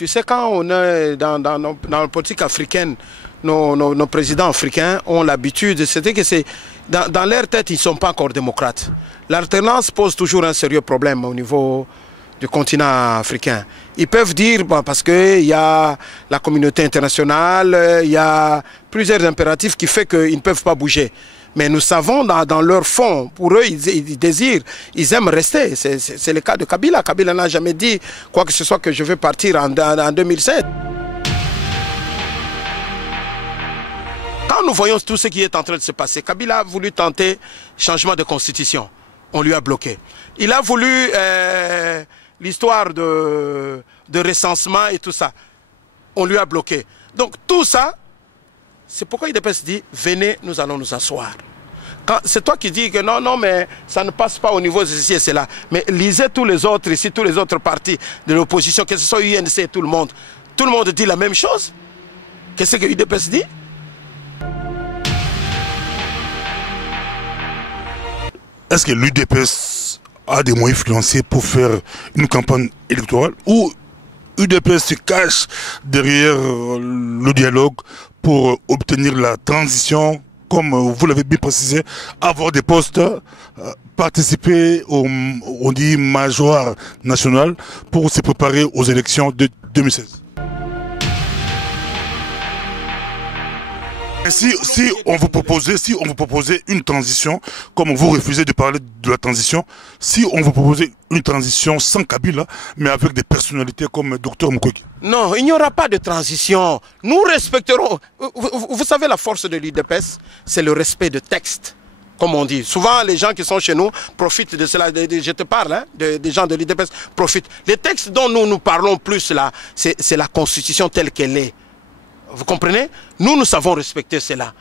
tu sais, quand on est dans la politique africaine, nos présidents africains ont l'habitude, c'était que c'est dans leur tête, ils ne sont pas encore démocrates. L'alternance pose toujours un sérieux problème au niveau du continent africain. Ils peuvent dire, bon, parce qu'il y a la communauté internationale, il y a plusieurs impératifs qui font qu'ils ne peuvent pas bouger. Mais nous savons dans leur fond, pour eux, ils désirent, ils aiment rester. C'est le cas de Kabila. Kabila n'a jamais dit quoi que ce soit que je veux partir en 2007. Quand nous voyons tout ce qui est en train de se passer, Kabila a voulu tenter changement de constitution. On lui a bloqué. Il a voulu l'histoire de recensement et tout ça. On lui a bloqué. Donc tout ça, c'est pourquoi UDPS dit, venez, nous allons nous asseoir. C'est toi qui dis que non, mais ça ne passe pas au niveau de ceci et cela. Mais lisez tous les autres ici, tous les autres partis de l'opposition, que ce soit UNC et tout le monde. Tout le monde dit la même chose. Qu'est-ce que UDPS dit? Est-ce que l'UDPS a des moyens financiers pour faire une campagne électorale ou UDPS se cache derrière le dialogue pour obtenir la transition, comme vous l'avez bien précisé, avoir des postes, participer on dit major national pour se préparer aux élections de 2016? Et si on vous proposait une transition, comme vous refusez de parler de la transition, si on vous proposait une transition sans Kabila, mais avec des personnalités comme Dr Mukwege? Non, il n'y aura pas de transition. Nous respecterons. Vous savez, la force de l'UDPS, c'est le respect de texte, comme on dit. Souvent, les gens qui sont chez nous profitent de cela. Je te parle, hein, des gens de l'UDPS profitent. Les textes dont nous parlons plus là, c'est la Constitution telle qu'elle est. Vous comprenez? Nous savons respecter cela.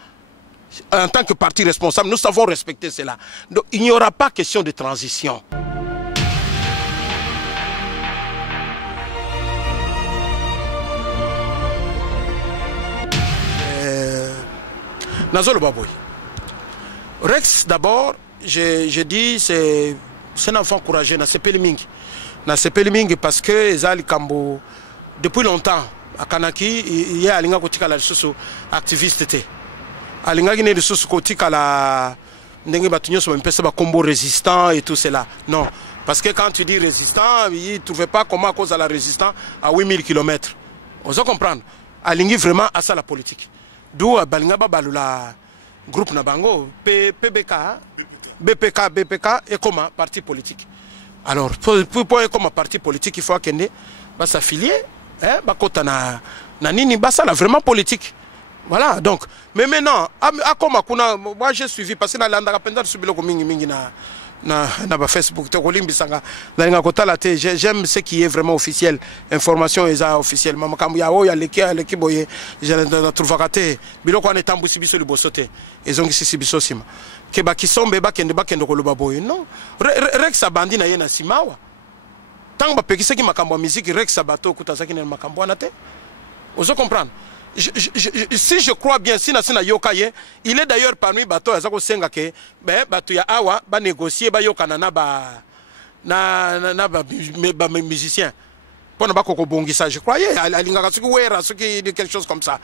En tant que parti responsable, nous savons respecter cela. Donc, il n'y aura pas question de transition. Nazolo Baboy. Rex, d'abord, je dis, c'est un enfant courageux. N'a pas mingi parce que Ezali Kambo, depuis longtemps, à Kanaki, il y a un activiste. Il y a un combo résistant et tout cela. Non. Parce que quand tu dis résistant, il ne trouvait pas comment à cause de la résistance à 8000 km. On doit comprendre. Il y a vraiment à ça la politique. D'où le groupe Nabango, PBK, BPK et comme parti politique. Alors, pour comme parti politique, il faut qu'il s'affilier. Ça vraiment politique. Voilà, donc. Mais maintenant, moi j'ai suivi, parce que na Facebook, j'aime ce qui est vraiment officiel. Information est officielle. Tant que je suis en musique, vous comprendre. Si je crois bien, si il est d'ailleurs parmi bateau ya négocier musiciens. Je croyais quelque chose comme ça.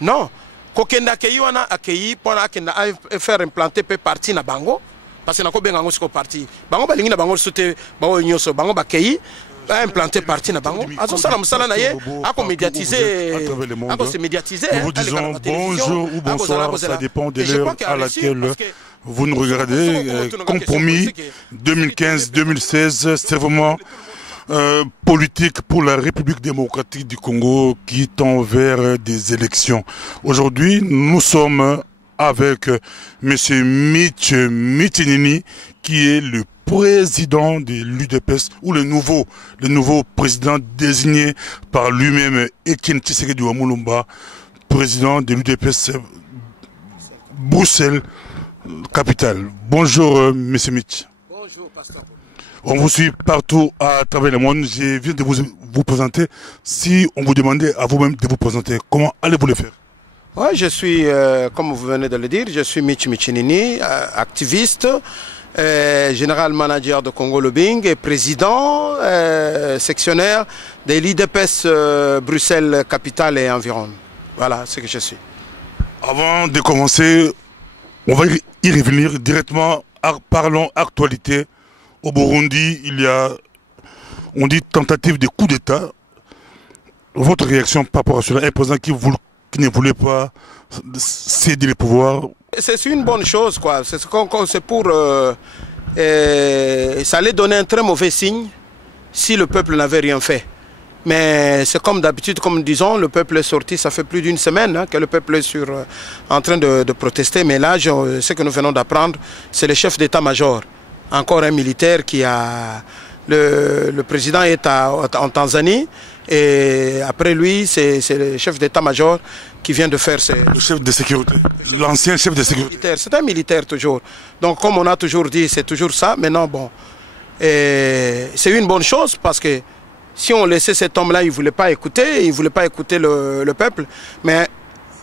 Non. Kokenda Keyuana accueilli pour faire implanter parti na bango. Parce que nous avons parti. Bango balingi na bango soute bango nyoso bango bakeyi implanté parti na bango. Azo sala musala na ye ako médiatiser ako se médiatiser. Nous vous disons bonjour ou bonsoir, ça dépend de l'heure à laquelle vous nous regardez. Compromis 2015-2016, c'est vraiment politique pour la République démocratique du Congo qui tend vers des élections. Aujourd'hui, nous sommes avec M. Mitch Mitinini, qui est le président de l'UDPS, ou le nouveau président désigné par lui-même, Etienne Tshisekedi Wamulumba, président de l'UDPS Bruxelles, capitale. Bonjour, M. Mitch. Bonjour, pasteur. On vous suit partout à travers le monde. Je viens de vous présenter. Si on vous demandait à vous-même de vous présenter, comment allez-vous le faire? Ouais, je suis, comme vous venez de le dire, je suis Mitch Mitinini, activiste. général manager de Congo Lobbying et président sectionnaire de l'IDPS Bruxelles Capitale et environ. Voilà ce que je suis. Avant de commencer, on va y revenir directement. Parlons actualité. Au Burundi, il y a, on dit, tentative de coup d'État. Votre réaction par rapport à cela, un président qui ne voulait pas céder les pouvoirs? C'est une bonne chose, quoi. C'est pour... ça allait donner un très mauvais signe si le peuple n'avait rien fait. Mais c'est comme d'habitude, comme nous disons, le peuple est sorti, ça fait plus d'une semaine que le peuple est en train de protester. Mais là, ce que nous venons d'apprendre, c'est le chef d'état-major, encore un militaire qui a... Le président est en Tanzanie et après lui, c'est le chef d'état-major qui vient de faire le chef de sécurité, l'ancien chef de sécurité. C'est un militaire toujours. Donc comme on a toujours dit, c'est toujours ça. Maintenant, bon, c'est une bonne chose parce que si on laissait cet homme-là, il ne voulait pas écouter, le peuple. Mais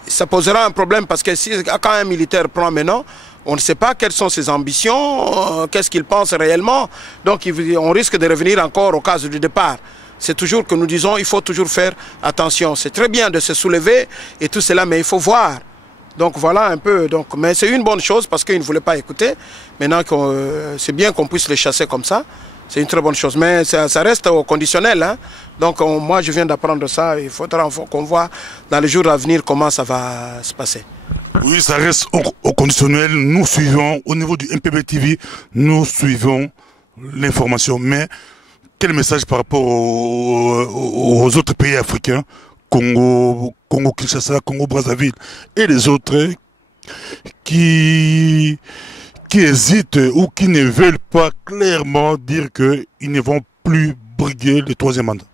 ça posera un problème parce que quand un militaire prend maintenant, on ne sait pas quelles sont ses ambitions, qu'est-ce qu'il pense réellement. Donc on risque de revenir encore au cas du départ. C'est toujours que nous disons, il faut toujours faire attention. C'est très bien de se soulever et tout cela, mais il faut voir. Donc voilà un peu. Donc, mais c'est une bonne chose parce qu'il ne voulait pas écouter. Maintenant, c'est bien qu'on puisse les chasser comme ça. C'est une très bonne chose. Mais ça reste au conditionnel. Hein. Donc moi, je viens d'apprendre ça. Il faudra qu'on voit dans les jours à venir comment ça va se passer. Oui, ça reste au conditionnel. Nous suivons, au niveau du MPB TV, nous suivons l'information. Mais quel message par rapport aux autres pays africains, Congo, Kinshasa, Congo-Brazzaville et les autres qui hésitent ou qui ne veulent pas clairement dire qu'ils ne vont plus briguer le troisième mandat?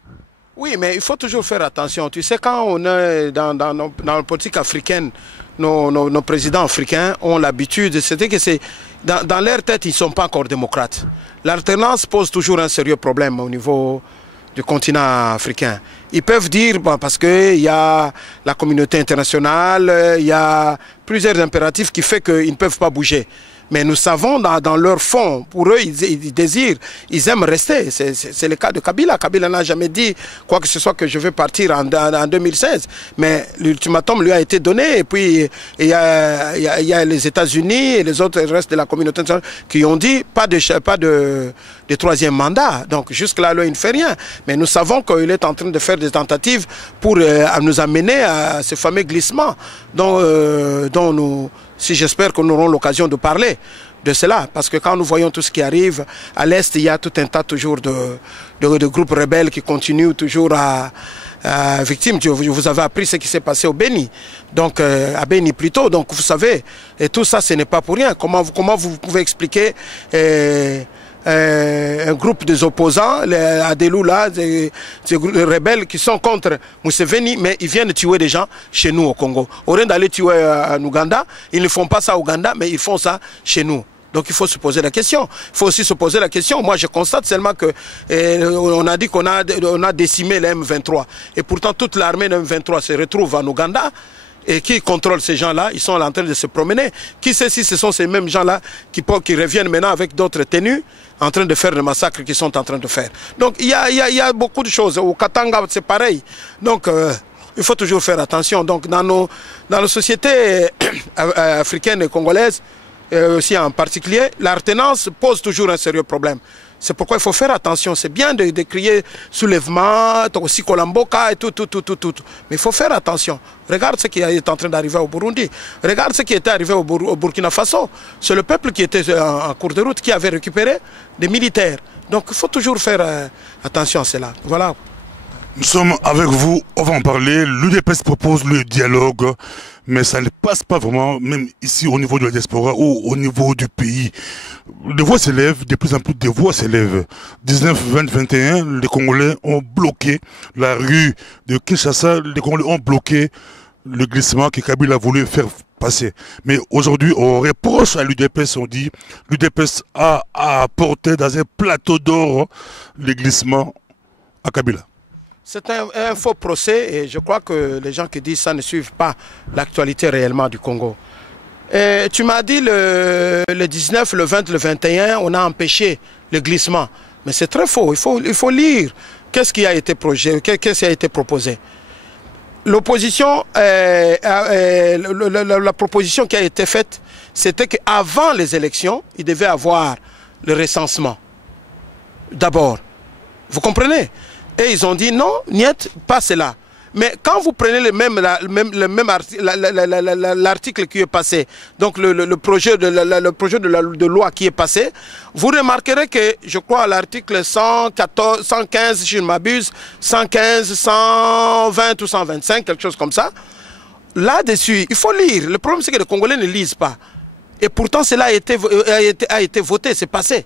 Oui, mais il faut toujours faire attention. Tu sais, quand on est dans la politique africaine, nos présidents africains ont l'habitude, c'est que dans leur tête, ils ne sont pas encore démocrates. L'alternance pose toujours un sérieux problème au niveau du continent africain. Ils peuvent dire, bon, parce qu'il y a la communauté internationale, il y a plusieurs impératifs qui font qu'ils ne peuvent pas bouger. Mais nous savons dans leur fond, pour eux, ils désirent, ils aiment rester. C'est le cas de Kabila. Kabila n'a jamais dit quoi que ce soit que je veux partir en 2016. Mais l'ultimatum lui a été donné. Et puis, il y a les États-Unis et les autres, le reste de la communauté internationale qui ont dit pas de troisième mandat. Donc jusque-là, il ne fait rien. Mais nous savons qu'il est en train de faire des tentatives pour nous amener à ce fameux glissement dont nous... Si j'espère que nous aurons l'occasion de parler de cela, parce que quand nous voyons tout ce qui arrive, à l'Est, il y a tout un tas toujours de groupes rebelles qui continuent toujours à victimes. Vous avez appris ce qui s'est passé au Béni, donc à Béni plutôt, donc vous savez, et tout ça, ce n'est pas pour rien. Comment vous pouvez expliquer un groupe des opposants, les Adelou là, des rebelles qui sont contre Museveni, mais ils viennent tuer des gens chez nous au Congo. Au lieu d'aller tuer en Ouganda, ils ne font pas ça au Ouganda, mais ils font ça chez nous. Donc il faut se poser la question. Il faut aussi se poser la question. Moi je constate seulement que on a dit qu'on a décimé les M23. Et pourtant toute l'armée de M23 se retrouve en Ouganda. Et qui contrôle ces gens-là? Ils sont en train de se promener. Qui sait si ce sont ces mêmes gens-là qui reviennent maintenant avec d'autres tenues en train de faire le massacre qu'ils sont en train de faire. Donc il y a beaucoup de choses. Au Katanga, c'est pareil. Donc il faut toujours faire attention. Donc dans nos sociétés africaines et congolaises, aussi en particulier, l'alternance pose toujours un sérieux problème. C'est pourquoi il faut faire attention. C'est bien de crier soulèvement, aussi Kolamboka et tout. Mais il faut faire attention. Regarde ce qui est en train d'arriver au Burundi. Regarde ce qui était arrivé au Burkina Faso. C'est le peuple qui était en cours de route qui avait récupéré des militaires. Donc il faut toujours faire attention à cela. Voilà. Nous sommes avec vous, on va en parler. L'UDPS propose le dialogue, mais ça ne passe pas vraiment, même ici au niveau de la diaspora ou au niveau du pays. Des voix s'élèvent, de plus en plus de voix s'élèvent. 19, 20, 21, les Congolais ont bloqué la rue de Kinshasa, les Congolais ont bloqué le glissement que Kabila a voulu faire passer. Mais aujourd'hui, on reproche à l'UDPS, on dit, l'UDPS a apporté dans un plateau d'or le glissement à Kabila. C'est un faux procès et je crois que les gens qui disent ça ne suivent pas l'actualité réellement du Congo. Tu m'as dit le 19, le 20, le 21, on a empêché le glissement. Mais c'est très faux, il faut lire. Qu'est-ce qui a été projeté, qu'est-ce qui a été proposé? L'opposition, la proposition qui a été faite, c'était qu'avant les élections, il devait avoir le recensement. D'abord. Vous comprenez? Et ils ont dit non, niet, pas cela. Mais quand vous prenez l'article qui est passé, donc le projet de loi qui est passé, vous remarquerez que, je crois, à l'article 115, si je ne m'abuse, 115, 120 ou 125, quelque chose comme ça, là-dessus, il faut lire. Le problème, c'est que les Congolais ne lisent pas. Et pourtant, cela a été voté, c'est passé.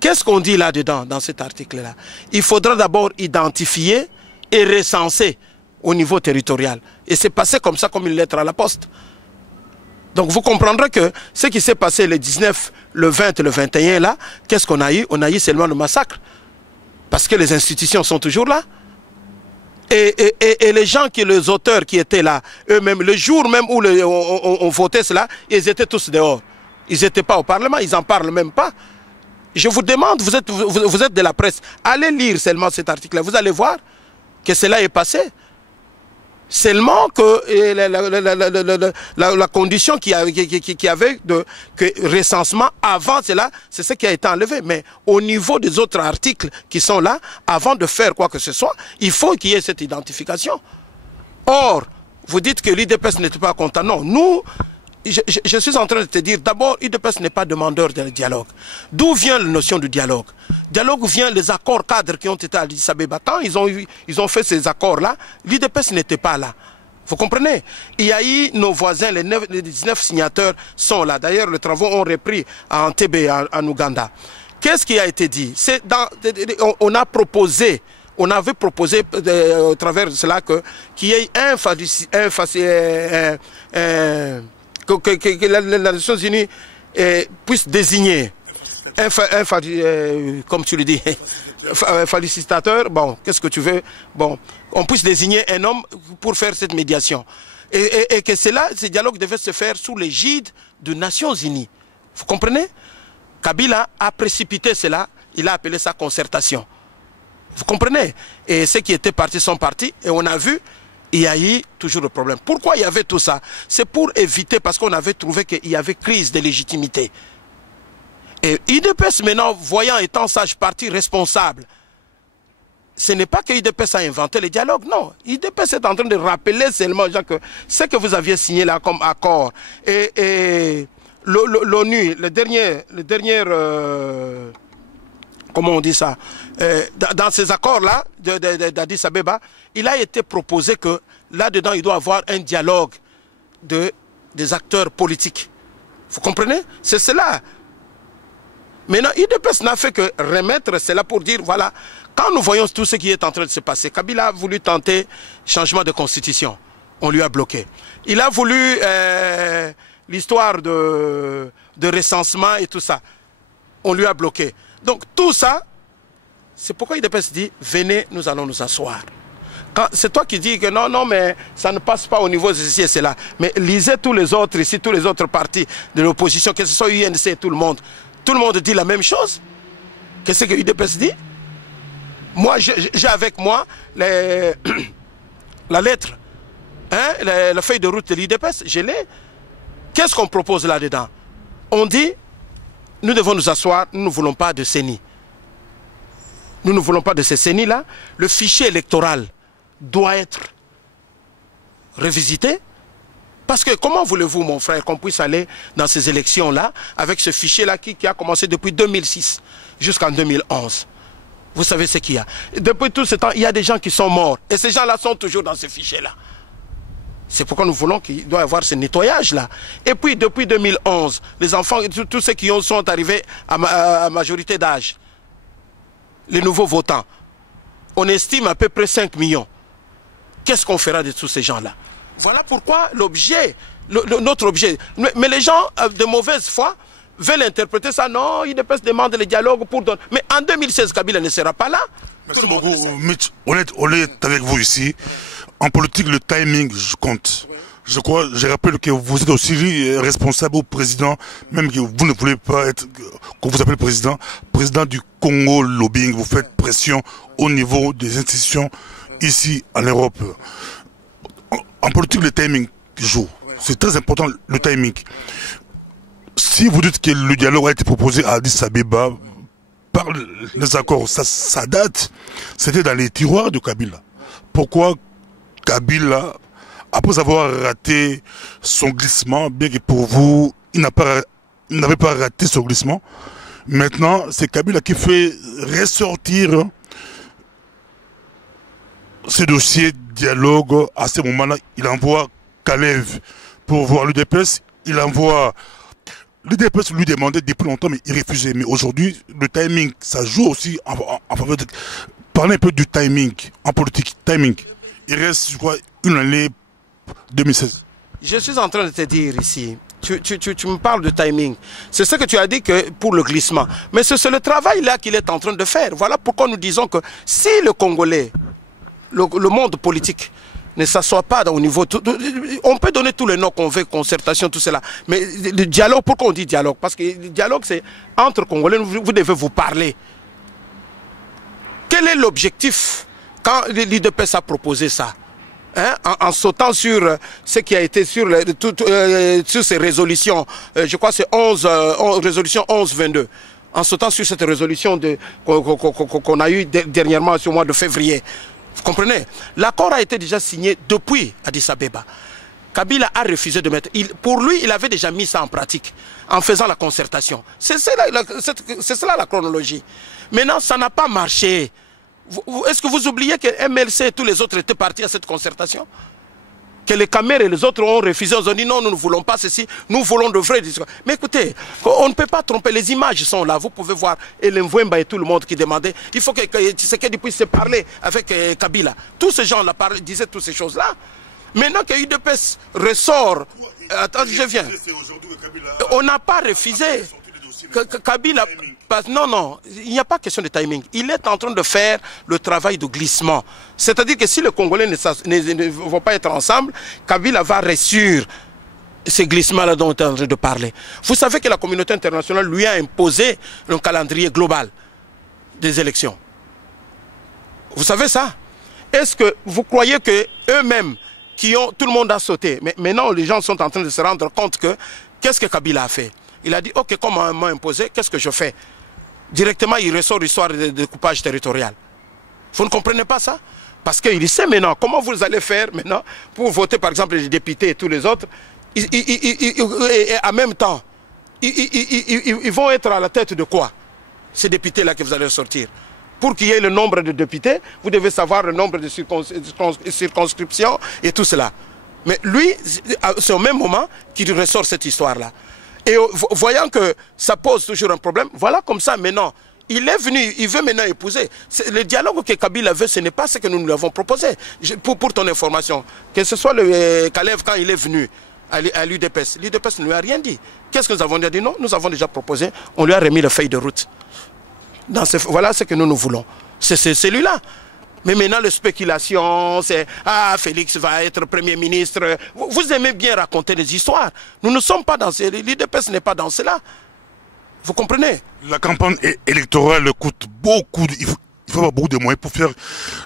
Qu'est-ce qu'on dit là-dedans, dans cet article-là? Il faudra d'abord identifier et recenser au niveau territorial. Et c'est passé comme ça, comme une lettre à la poste. Donc vous comprendrez que ce qui s'est passé le 19, le 20 et le 21 là, qu'est-ce qu'on a eu? On a eu seulement le massacre. Parce que les institutions sont toujours là. Et les gens, les auteurs qui étaient là, eux-mêmes, le jour même où on votait cela, ils étaient tous dehors. Ils n'étaient pas au Parlement, ils n'en parlent même pas. Je vous demande, vous êtes de la presse, allez lire seulement cet article-là. Vous allez voir que cela est passé. Seulement que la condition qu'il y avait de recensement avant cela, c'est ce qui a été enlevé. Mais au niveau des autres articles qui sont là, avant de faire quoi que ce soit, il faut qu'il y ait cette identification. Or, vous dites que l'UDPS n'était pas content. Non, nous, je suis en train de te dire, d'abord, l'UDPS n'est pas demandeur de dialogue. D'où vient la notion de dialogue? Dialogue vient des accords cadres qui ont été à Addis Abeba. Quand ils ont fait ces accords-là, l'UDPS n'était pas là. Vous comprenez? Il y a eu nos voisins, les 19 signataires sont là. D'ailleurs, les travaux ont repris à Entebbe, en Ouganda. Qu'est-ce qui a été dit? On avait proposé au travers de cela qu'il y ait que les Nations Unies puissent désigner comme tu le dis, félicitateur, bon, qu'est-ce que tu veux? Bon, on puisse désigner un homme pour faire cette médiation. Et que ce dialogue devait se faire sous l'égide des Nations Unies. Vous comprenez? Kabila a précipité cela, il a appelé ça concertation. Vous comprenez? Et ceux qui étaient partis sont partis, et on a vu, il y a eu toujours le problème. Pourquoi il y avait tout ça? C'est pour éviter, parce qu'on avait trouvé qu'il y avait crise de légitimité. Et UDPS maintenant, voyant étant sage parti responsable, ce n'est pas que UDPS a inventé le dialogue, non. UDPS est en train de rappeler seulement que ce que vous aviez signé là comme accord. Et l'ONU, le dernier comment on dit ça, dans ces accords-là d'Addis Abeba, il a été proposé que là-dedans, il doit y avoir un dialogue des acteurs politiques. Vous comprenez? C'est cela. Maintenant, UDPS n'a fait que remettre cela pour dire, voilà, quand nous voyons tout ce qui est en train de se passer, Kabila a voulu tenter changement de constitution. On lui a bloqué. Il a voulu l'histoire de recensement et tout ça. On lui a bloqué. Donc tout ça, c'est pourquoi UDPS dit, venez, nous allons nous asseoir. C'est toi qui dis que non, non, mais ça ne passe pas au niveau de ceci et cela. Mais lisez tous les autres ici, tous les autres partis de l'opposition, que ce soit UNC et tout le monde. Tout le monde dit la même chose. Qu'est-ce que UDPS dit? Moi, j'ai avec moi la lettre, hein, la feuille de route de l'UDPS, je l'ai. Qu'est-ce qu'on propose là-dedans? On dit, nous devons nous asseoir, nous ne voulons pas de CENI. Nous ne voulons pas de ces CENI-là. Le fichier électoral doit être revisité. Parce que comment voulez-vous, mon frère, qu'on puisse aller dans ces élections-là avec ce fichier-là qui a commencé depuis 2006 jusqu'en 2011? Vous savez ce qu'il y a. Depuis tout ce temps, il y a des gens qui sont morts. Et ces gens-là sont toujours dans ce fichier-là. C'est pourquoi nous voulons qu'il doit y avoir ce nettoyage-là. Et puis, depuis 2011, les enfants, tous ceux qui sont arrivés à majorité d'âge, les nouveaux votants, on estime à peu près 5 millions. Qu'est-ce qu'on fera de tous ces gens-là? Voilà pourquoi l'objet, notre objet. Mais les gens de mauvaise foi veulent interpréter ça. Non, UDPS demande le dialogue pour donner. Mais en 2016, Kabila ne sera pas là. Merci beaucoup, Mitch. Honnête avec vous ici. En politique, le timing compte. je rappelle que vous êtes aussi responsable au président, même que vous ne voulez pas être, qu'on vous appelle président du Congo Lobbying. Vous faites pression au niveau des institutions ici en Europe. En politique, le timing joue. C'est très important, le timing. Si vous dites que le dialogue a été proposé à Addis Abeba par les accords, ça date, c'était dans les tiroirs de Kabila. Pourquoi Kabila, après avoir raté son glissement, bien que pour vous, il n'avait pas raté son glissement, maintenant, c'est Kabila qui fait ressortir ce dossier dialogue. À ce moment-là, il envoie Kalev pour voir l'UDPS, il envoie... L'UDPS lui demandait depuis longtemps, mais il refusait. Mais aujourd'hui, le timing, ça joue aussi en faveur de... Parlez un peu du timing, en politique, timing. Il reste, je crois, une année 2016. Je suis en train de te dire ici, tu me parles de timing. C'est ce que tu as dit que pour le glissement. Mais c'est le travail là qu'il est en train de faire. Voilà pourquoi nous disons que si le Congolais, le monde politique, ne s'assoit pas au niveau... On peut donner tous les noms qu'on veut, concertation, tout cela. Mais le dialogue, pourquoi on dit dialogue? Parce que le dialogue, c'est entre Congolais, vous devez vous parler. Quel est l'objectif quand l'UDPS a proposé ça, hein, en sautant sur ce qui a été sur ces résolutions, je crois que c'est résolution 11-22, en sautant sur cette résolution qu'on a eue dernièrement au mois de février. Vous comprenez? L'accord a été déjà signé depuis Addis Abeba. Kabila a refusé de mettre... Pour lui, il avait déjà mis ça en pratique, en faisant la concertation. C'est cela la chronologie. Maintenant, ça n'a pas marché. Est-ce que vous oubliez que MLC et tous les autres étaient partis à cette concertation? Que les Cameroun et les autres ont refusé, ils ont dit non, nous ne voulons pas ceci, nous voulons de vrais discours. Mais écoutez, on ne peut pas tromper, les images sont là, vous pouvez voir, et Mvwemba et tout le monde qui demandait, il faut que Tshisekedi puisse se parler avec Kabila. Tous ces gens-là disaient toutes ces choses-là. Maintenant que l'UDPS ressort, attends, je viens, on n'a pas refusé. Kabila, non, il n'y a pas question de timing. Il est en train de faire le travail de glissement. C'est-à-dire que si les Congolais ne vont pas être ensemble, Kabila va réussir ces glissements-là dont on est en train de parler. Vous savez que la communauté internationale lui a imposé un calendrier global des élections. Vous savez ça? Est-ce que vous croyez que eux-mêmes, tout le monde a sauté, mais maintenant les gens sont en train de se rendre compte que, qu'est-ce que Kabila a fait? Il a dit, ok, comme on m'a imposé, qu'est-ce que je fais? Directement, il ressort l'histoire de découpage territorial. Vous ne comprenez pas ça? Parce qu'il sait maintenant comment vous allez faire maintenant pour voter, par exemple, les députés et tous les autres. Et en même temps, ils vont être à la tête de quoi? Ces députés-là que vous allez sortir. Pour qu'il y ait le nombre de députés, vous devez savoir le nombre de circonscriptions et tout cela. Mais lui, c'est au même moment qu'il ressort cette histoire-là. Et voyant que ça pose toujours un problème, voilà comme ça maintenant, il est venu, il veut maintenant épouser. Le dialogue que Kabila veut, ce n'est pas ce que nous lui avons proposé. Pour ton information, que ce soit le Kalev quand il est venu à l'UDPS, l'UDPS ne lui a rien dit. Qu'est-ce que nous avons dit? dit non, nous avons déjà proposé, on lui a remis la feuille de route. Voilà ce que nous voulons. C'est celui-là. Mais maintenant, les spéculations, c'est « Ah, Félix va être Premier ministre ». Vous aimez bien raconter des histoires. Nous ne sommes pas dans cela. L'UDPS n'est pas dans cela. Vous comprenez? La campagne électorale coûte beaucoup. Il faut avoir beaucoup de moyens pour faire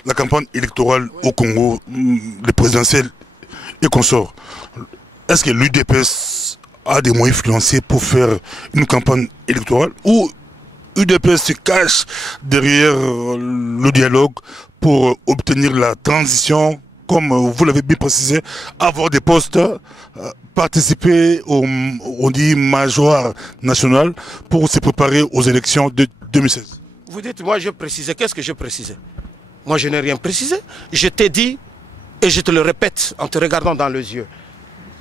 la campagne électorale au Congo, les présidentielles et consorts. Est-ce que l'UDPS a des moyens financiers pour faire une campagne électorale ou l'UDPS se cache derrière le dialogue pour obtenir la transition, comme vous l'avez bien précisé, avoir des postes, participer on dit major national pour se préparer aux élections de 2016. Vous dites, moi je précisais, qu'est-ce que je précisais? Moi je n'ai rien précisé. Je t'ai dit, et je te le répète en te regardant dans les yeux.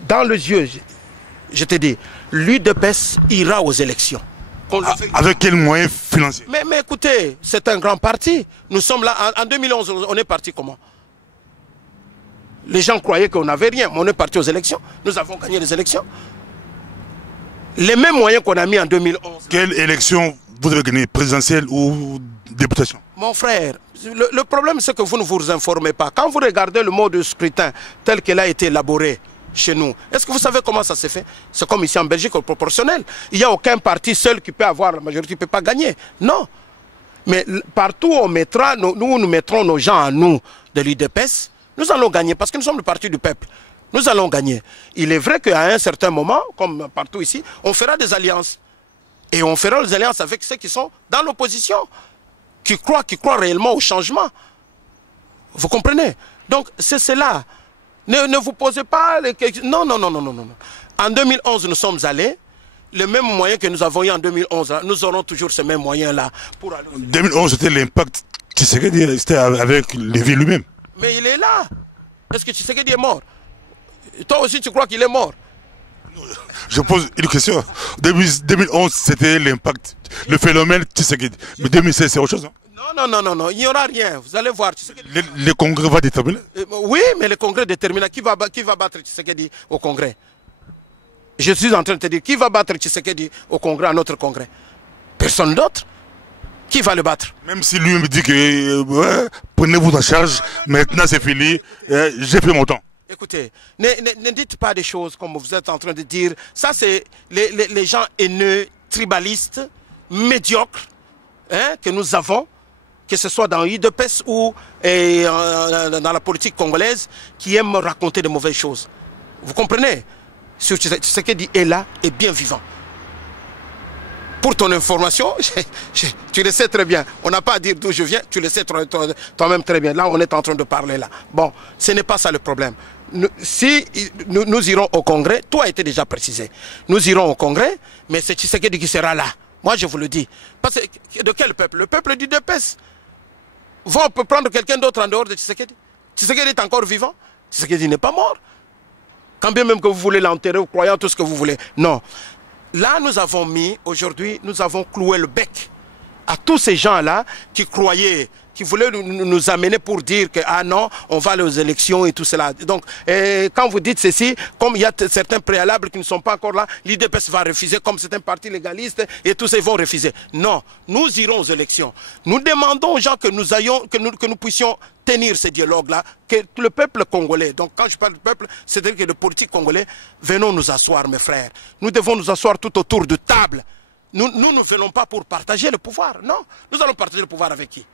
Dans les yeux, je t'ai dit, l'UDPS ira aux élections. Avec quels moyens financiers? Mais écoutez, c'est un grand parti. Nous sommes là, en 2011, on est parti comment? Les gens croyaient qu'on n'avait rien, mais on est parti aux élections. Nous avons gagné les élections. Les mêmes moyens qu'on a mis en 2011. Quelle élection vous avez gagné? Présidentielle ou députation? Mon frère, le problème c'est que vous ne vous informez pas. Quand vous regardez le mode de scrutin tel qu'il a été élaboré chez nous. Est-ce que vous savez comment ça s'est fait? C'est comme ici en Belgique au proportionnel. Il n'y a aucun parti seul qui peut avoir la majorité, qui ne peut pas gagner. Non. Mais partout où on mettra, nous mettrons nos gens à nous de l'UDPS, nous allons gagner parce que nous sommes le parti du peuple. Nous allons gagner. Il est vrai qu'à un certain moment, comme partout ici, on fera des alliances. Et on fera des alliances avec ceux qui sont dans l'opposition, qui croient réellement au changement. Vous comprenez? Donc c'est cela. Ne vous posez pas les questions. Non. En 2011, nous sommes allés. Le même moyen que nous avons eu en 2011, là, nous aurons toujours ce même moyen-là. En 2011, c'était l'impact. Tshisekedi, c'était avec Lévy lui-même. Mais il est là. Est-ce que Tshisekedi est mort? Toi aussi, tu crois qu'il est mort? Je pose une question. 2011, c'était l'impact, le phénomène Tshisekedi. Mais 2016, c'est autre chose. Hein? Non, il n'y aura rien. Vous allez voir. Le Congrès va déterminer? Oui, mais le Congrès détermine. Qui va battre Tshisekedi au Congrès? Je suis en train de te dire, qui va battre Tshisekedi au Congrès, à notre Congrès? Personne d'autre. Qui va le battre? Même si lui me dit que prenez-vous en charge, maintenant c'est fini, j'ai pris mon temps. Écoutez, ne dites pas des choses comme vous êtes en train de dire. Ça, c'est les gens haineux, tribalistes, médiocres, hein, que nous avons, que ce soit dans l'UDPS ou dans la politique congolaise, qui aiment raconter de mauvaises choses. Vous comprenez? Ce que dit est là est bien vivant. Pour ton information, tu le sais très bien. On n'a pas à dire d'où je viens, tu le sais toi-même très bien. Là, on est en train de parler là. Bon, ce n'est pas ça le problème. Si nous irons au Congrès, tout a été déjà précisé. Nous irons au Congrès, mais c'est Tshisekedi qui sera là. Moi, je vous le dis. Parce que, de quel peuple? Le peuple du DPS. On peut prendre quelqu'un d'autre en dehors de Tshisekedi. Tshisekedi est encore vivant. Tshisekedi n'est pas mort. Quand bien même que vous voulez l'enterrer, vous croyez en tout ce que vous voulez. Non. Là, nous avons mis, aujourd'hui, nous avons cloué le bec à tous ces gens-là qui croyaient, qui voulaient nous amener pour dire que, ah non, on va aux élections et tout cela. Donc, quand vous dites ceci, comme il y a certains préalables qui ne sont pas encore là, l'UDPS va refuser, comme c'est un parti légaliste, et tous ces vont refuser. Non, nous irons aux élections. Nous demandons aux gens que nous puissions tenir ce dialogue-là, que le peuple congolais, donc quand je parle du peuple, c'est-à-dire que le politique congolais, venons nous asseoir, mes frères. Nous devons nous asseoir tout autour de table. Nous ne venons pas pour partager le pouvoir, non. Nous allons partager le pouvoir avec qui?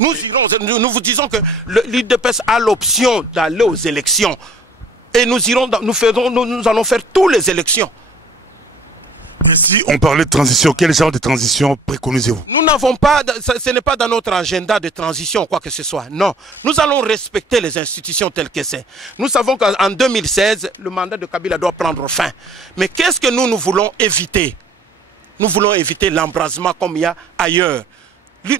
Nous irons, nous vous disons que l'UDPS a l'option d'aller aux élections. Et nous allons faire toutes les élections. Mais si on parlait de transition, quel genre de transition préconisez-vous? Nous n'avons pas, ce n'est pas dans notre agenda de transition quoi que ce soit, non. Nous allons respecter les institutions telles que c'est. Nous savons qu'en 2016, le mandat de Kabila doit prendre fin. Mais qu'est-ce que nous voulons éviter? Nous voulons éviter l'embrasement comme il y a ailleurs.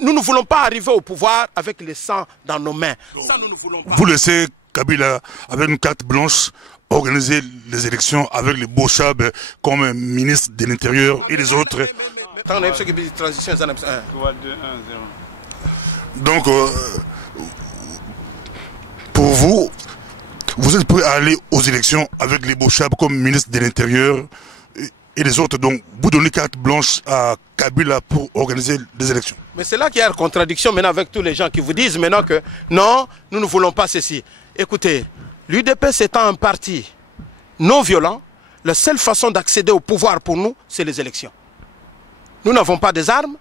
Nous ne voulons pas arriver au pouvoir avec le sang dans nos mains. Ça, nous ne voulons pas. Vous laissez Kabila, avec une carte blanche, organiser les élections avec les Bochab comme ministre de l'Intérieur et les autres. Donc, pour vous, vous êtes prêt à aller aux élections avec les Bochab comme ministre de l'Intérieur et les autres. Donc, vous donnez carte blanche à Kabila pour organiser des élections. Mais c'est là qu'il y a une contradiction maintenant avec tous les gens qui vous disent maintenant que non, nous ne voulons pas ceci. Écoutez, l'UDPS étant un parti non violent, la seule façon d'accéder au pouvoir pour nous, c'est les élections. Nous n'avons pas des armes.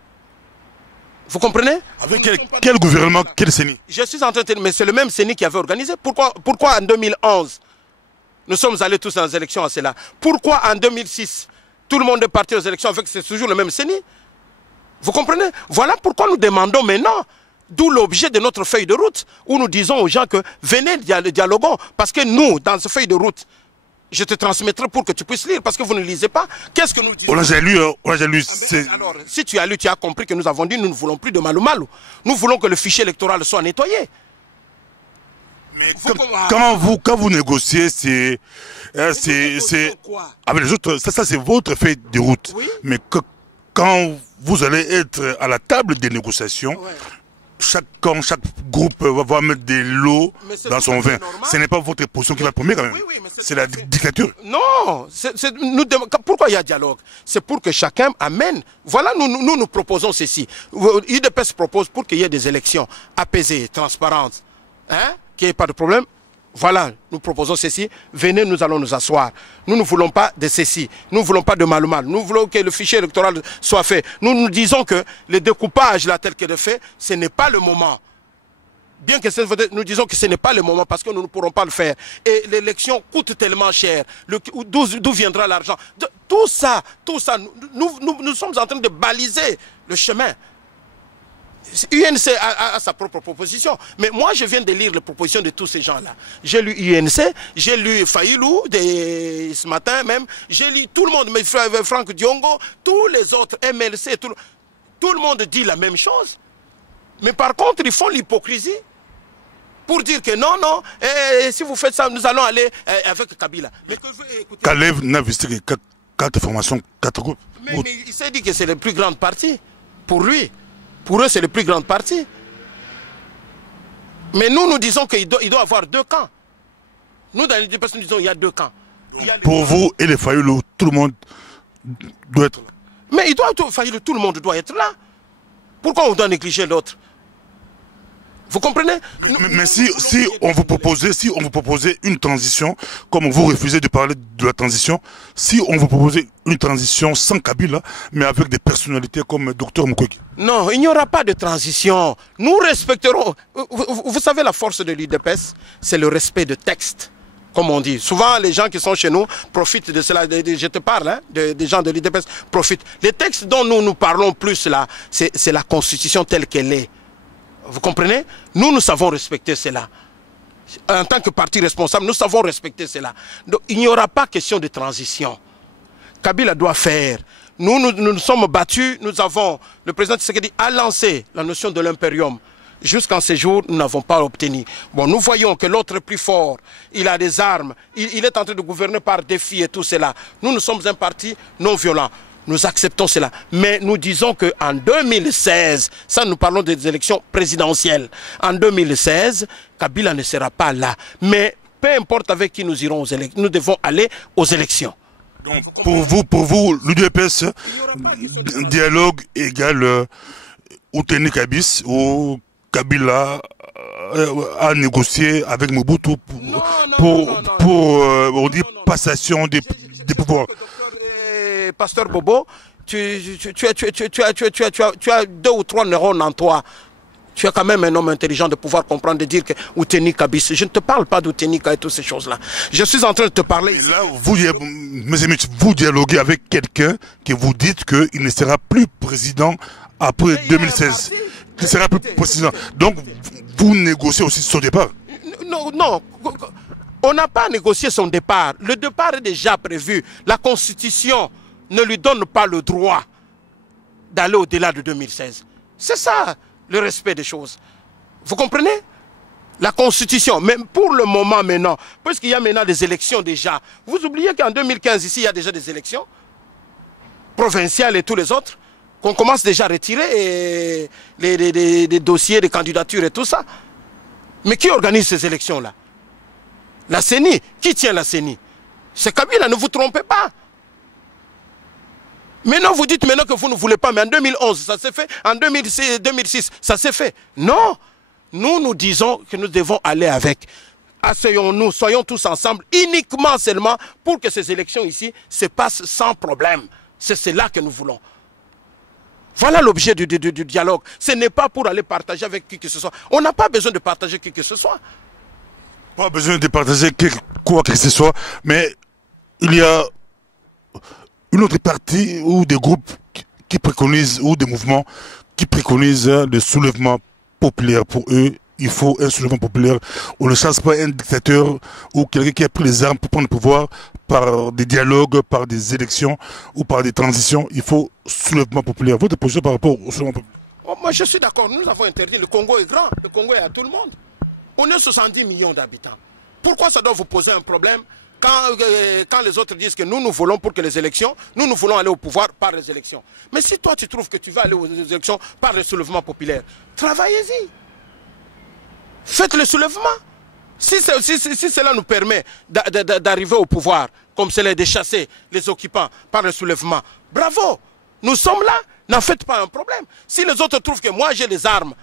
Vous comprenez? Avec quel gouvernement, quel CENI? Je suis en train de dire, mais c'est le même CENI qui avait organisé. Pourquoi en 2011, nous sommes allés tous dans les élections à cela? Pourquoi en 2006, tout le monde est parti aux élections avec c'est toujours le même CENI? Vous comprenez? Voilà pourquoi nous demandons maintenant, d'où l'objet de notre feuille de route, où nous disons aux gens que venez dialoguons. Parce que nous, dans cette feuille de route, je te transmettrai pour que tu puisses lire, parce que vous ne lisez pas. Qu'est-ce que nous disons? On a lu, alors, si tu as lu, tu as compris que nous avons dit nous ne voulons plus de malou-malou. Nous voulons que le fichier électoral soit nettoyé. Mais quand vous négociez, c'est avec les autres, ça c'est votre feuille de route. Oui? Mais quand vous allez être à la table des négociations, ouais. Chaque groupe va mettre des lots dans son vin. Ce n'est pas votre position qui va premier quand même. Oui, c'est la dictature. Non, pourquoi il y a dialogue? C'est pour que chacun amène. Voilà, nous proposons ceci. l'UDPS propose pour qu'il y ait des élections apaisées, transparentes, hein, qu'il n'y ait pas de problème. voilà, nous proposons ceci, venez, nous allons nous asseoir. Nous ne voulons pas de ceci, nous ne voulons pas de mal-mal, nous voulons que le fichier électoral soit fait. Nous nous disons que le découpage là tel qu'il est fait, ce n'est pas le moment. Bien que nous disons que ce n'est pas le moment parce que nous ne pourrons pas le faire. Et l'élection coûte tellement cher. D'où viendra l'argent? Tout ça, nous sommes en train de baliser le chemin. UNC a sa propre proposition. Mais moi, je viens de lire les propositions de tous ces gens-là. J'ai lu UNC, j'ai lu Faïlou ce matin même, j'ai lu tout le monde, mais Franck Diongo, tous les autres, MLC, tout le monde dit la même chose. Mais par contre, ils font l'hypocrisie pour dire que non, si vous faites ça, nous allons aller avec Kabila. Mais Kalev n'a visité que 4 formations, 4 groupes. Mais il s'est dit que c'est le plus grand parti. Pour lui. Pour eux, c'est le plus grand parti. Mais nous disons qu'il doit avoir 2 camps. Nous, dans l'UDPS, nous disons qu'il y a 2 camps. Pour vous et les Fayoulou, tout le monde doit être là. Mais tout le monde doit être là. Pourquoi on doit négliger l'autre? Vous comprenez? Mais si on vous proposait une transition, comme vous refusez de parler de la transition, si on vous proposait une transition sans Kabila, mais avec des personnalités comme Dr Mukwege. Non, il n'y aura pas de transition. Nous respecterons. Vous savez, la force de l'UDPS, c'est le respect de texte. Comme on dit. Souvent, les gens qui sont chez nous profitent de cela. Je te parle, hein, des gens de l'UDPS profitent. Les textes dont nous parlons plus là, c'est la Constitution telle qu'elle est. Vous comprenez? Nous savons respecter cela. En tant que parti responsable, nous savons respecter cela. Donc, il n'y aura pas question de transition. Kabila doit faire. Nous sommes battus. Le président Tshisekedi a lancé la notion de l'impérium. Jusqu'en ce jour, nous n'avons pas obtenu. Bon, nous voyons que l'autre est plus fort. Il a des armes. Il est en train de gouverner par défi et tout cela. Nous sommes un parti non violent. Nous acceptons cela. Mais nous disons qu'en 2016, ça nous parlons des élections présidentielles. En 2016, Kabila ne sera pas là. Mais peu importe avec qui nous irons aux élections, nous devons aller aux élections. Donc pour vous, l'UDPS, dialogue égal Outeni Kabis ou Kabila a négocié avec Mobutu pour passation des pouvoirs. Pasteur Bobo, tu as 2 ou 3 neurones en toi. Tu es quand même un homme intelligent de pouvoir comprendre, de dire que Outeni Kabis. Je ne te parle pas d'Outeni et toutes ces choses-là. Je suis en train de te parler. Et là, mes amis, vous dialoguez avec quelqu'un qui vous dites qu'il ne sera plus président après 2016. Il ne sera plus président. Donc, vous négociez aussi son départ. Non. On n'a pas négocié son départ. Le départ est déjà prévu. La Constitution ne lui donne pas le droit d'aller au-delà de 2016. C'est ça, le respect des choses. Vous comprenez? La Constitution, même pour le moment maintenant, parce qu'il y a maintenant des élections déjà. Vous oubliez qu'en 2015, ici, il y a déjà des élections provinciales et tous les autres, qu'on commence déjà à retirer les dossiers, les candidatures et tout ça. Mais qui organise ces élections-là? La CENI. Qui tient la CENI? C'est Kabila, ne vous trompez pas. Maintenant, vous dites maintenant que vous ne voulez pas, mais en 2011, ça s'est fait. En 2006, ça s'est fait. Non. Nous disons que nous devons aller avec. Asseyons-nous, soyons tous ensemble, uniquement seulement pour que ces élections ici se passent sans problème. C'est cela que nous voulons. Voilà l'objet du dialogue. Ce n'est pas pour aller partager avec qui que ce soit. On n'a pas besoin de partager qui que ce soit. Pas besoin de partager quoi que ce soit, mais il y a une autre partie ou des groupes qui préconisent, ou des mouvements qui préconisent le soulèvement populaire. Pour eux, il faut un soulèvement populaire. On ne chasse pas un dictateur ou quelqu'un qui a pris les armes pour prendre le pouvoir par des dialogues, par des élections ou par des transitions. Il faut soulèvement populaire. Votre position par rapport au soulèvement populaire? Moi, je suis d'accord. Nous avons interdit. Le Congo est grand. Le Congo est à tout le monde. On est 70 millions d'habitants. Pourquoi ça doit vous poser un problème quand les autres disent que nous voulons pour que les élections, nous voulons aller au pouvoir par les élections. Mais si toi tu trouves que tu vas aller aux élections par le soulèvement populaire, travaillez-y. Faites le soulèvement. Si cela nous permet d'arriver au pouvoir, comme cela de chasser les occupants par le soulèvement, bravo. Nous sommes là, n'en faites pas un problème. Si les autres trouvent que moi j'ai les armes,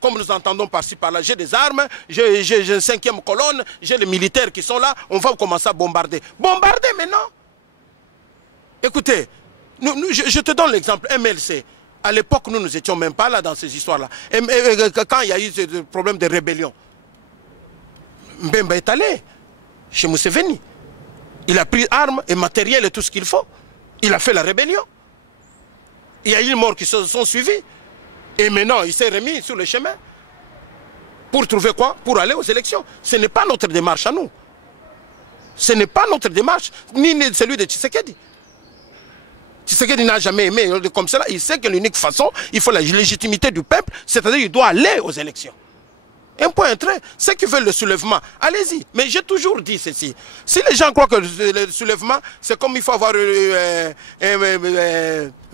comme nous entendons par-ci par-là, j'ai des armes, j'ai une 5e colonne, j'ai les militaires qui sont là, on va commencer à bombarder. Bombarder maintenant? Écoutez, je te donne l'exemple, MLC. À l'époque, nous n'étions même pas là dans ces histoires-là. Quand il y a eu ce problème de rébellion, Mbemba est allé chez Museveni. Il a pris armes et matériel et tout ce qu'il faut. Il a fait la rébellion. Il y a eu des morts qui se sont suivis. Et maintenant, il s'est remis sur le chemin. Pour trouver quoi? Pour aller aux élections. Ce n'est pas notre démarche à nous. Ce n'est pas notre démarche, ni celui de Tshisekedi. Tshisekedi n'a jamais aimé comme cela. Il sait que l'unique façon, il faut la légitimité du peuple, c'est-à-dire qu'il doit aller aux élections. Un point, un trait. Ceux qui veulent le soulèvement, allez-y. Mais j'ai toujours dit ceci. Si les gens croient que le soulèvement, c'est comme il faut avoir une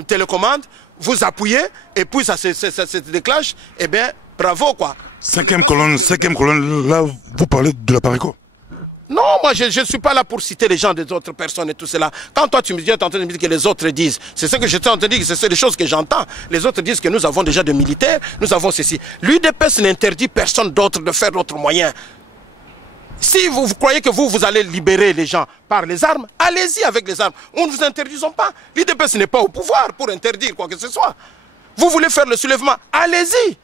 télécommande, vous appuyez, et puis ça se déclenche, eh bien, bravo, quoi. 5e colonne, là, vous parlez de la Pareco. Non, moi je ne suis pas là pour citer les gens des autres personnes et tout cela. Quand toi tu me dis, tu es en train de me dire que les autres disent, c'est ce que je suis en train de dire, c'est les choses que j'entends. Les autres disent que nous avons déjà des militaires, nous avons ceci. L'UDPS n'interdit personne d'autre de faire d'autres moyens. Si vous croyez que vous allez libérer les gens par les armes, allez-y avec les armes. On ne vous interdisons pas. L'UDPS n'est pas au pouvoir pour interdire quoi que ce soit. Vous voulez faire le soulèvement, allez-y.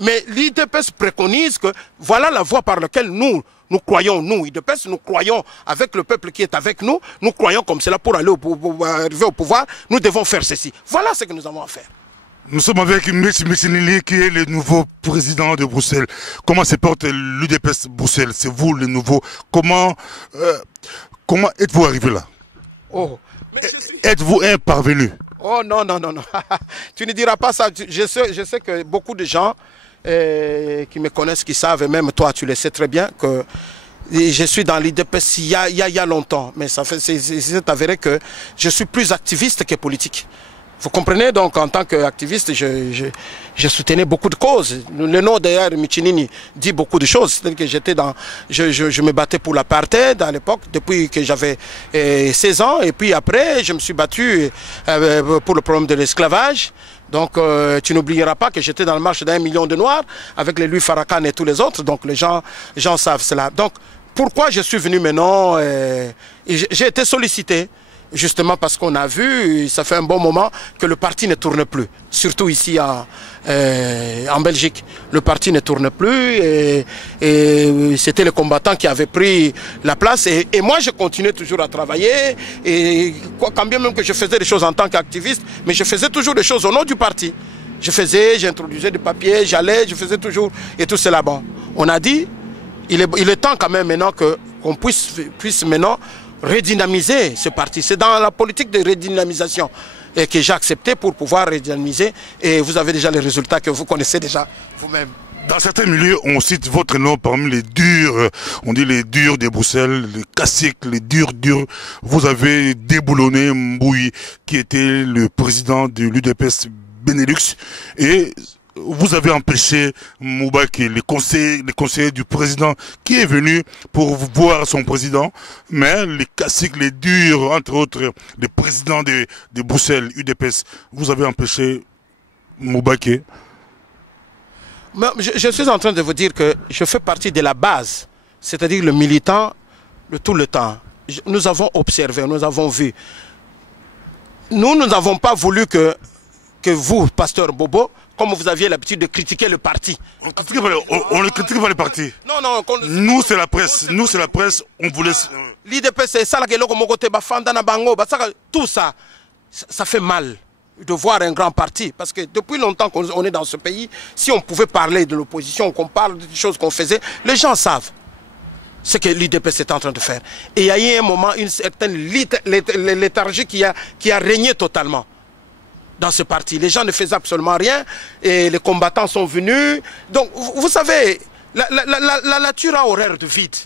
Mais l'UDPS préconise que voilà la voie par laquelle nous croyons, nous, UDPS, nous croyons avec le peuple qui est avec nous, nous croyons comme cela pour aller arriver au pouvoir, nous devons faire ceci. Voilà ce que nous avons à faire. Nous sommes avec Messi Nili qui est le nouveau président de Bruxelles. Comment se porte l'UDPS Bruxelles? C'est vous le nouveau. Comment êtes-vous arrivé là? Oh. Êtes-vous un parvenu? Oh non, non, non, non. Tu ne diras pas ça. Je sais que beaucoup de gens qui me connaissent, qui savent, et même toi tu le sais très bien, que je suis dans l'UDPS il y a longtemps, mais c'est avéré que je suis plus activiste que politique. Vous comprenez? Donc en tant qu'activiste, je soutenais beaucoup de causes. Le nom d'ailleurs Michinini dit beaucoup de choses. C'est-à-dire que j'étais je me battais pour l'apartheid à l'époque, depuis que j'avais 16 ans, et puis après je me suis battu pour le problème de l'esclavage. Donc tu n'oublieras pas que j'étais dans la marche d'1 million de Noirs avec les Louis Farrakhan et tous les autres. Donc les gens savent cela. Donc pourquoi je suis venu maintenant? J'ai été sollicité. Justement parce qu'on a vu, ça fait un bon moment que le parti ne tourne plus. Surtout ici en Belgique. Le parti ne tourne plus et c'était les combattants qui avaient pris la place. Et moi, je continuais toujours à travailler. Et quand bien même que je faisais des choses en tant qu'activiste, mais je faisais toujours des choses au nom du parti. J'introduisais des papiers, je faisais toujours et tout cela. Bon, on a dit, il est temps quand même maintenant qu'on puisse maintenant redynamiser ce parti. C'est dans la politique de redynamisation et que j'ai accepté pour pouvoir redynamiser. Et vous avez déjà les résultats que vous connaissez déjà vous-même. Dans certains milieux, on cite votre nom parmi les durs, on dit les durs de Bruxelles, les classiques, les durs. Vous avez déboulonné Mbouyi, qui était le président de l'UDPS Benelux, et vous avez empêché Moubaki, les conseillers du président, qui est venu pour voir son président, mais les classiques, les durs, entre autres, les présidents de Bruxelles, UDPS, vous avez empêché Moubaki. Je suis en train de vous dire que je fais partie de la base, c'est-à-dire le militant de tout le temps. Nous avons observé, nous avons vu. Nous n'avons pas voulu que vous, pasteur Bobo, comme vous aviez l'habitude de critiquer le parti. On ne critique pas le parti. Non, non. Nous, c'est la presse. Nous, c'est la presse. On vous laisse. L'IDPS, c'est ça, tout ça, ça fait mal de voir un grand parti. Parce que depuis longtemps qu'on est dans ce pays, si on pouvait parler de l'opposition, qu'on parle des choses qu'on faisait, les gens savent ce que l'IDPS est en train de faire. Et il y a eu un moment, une certaine léthargie qui a régné totalement dans ce parti. Les gens ne faisaient absolument rien et les combattants sont venus. Donc, vous savez, la nature a horreur de vide.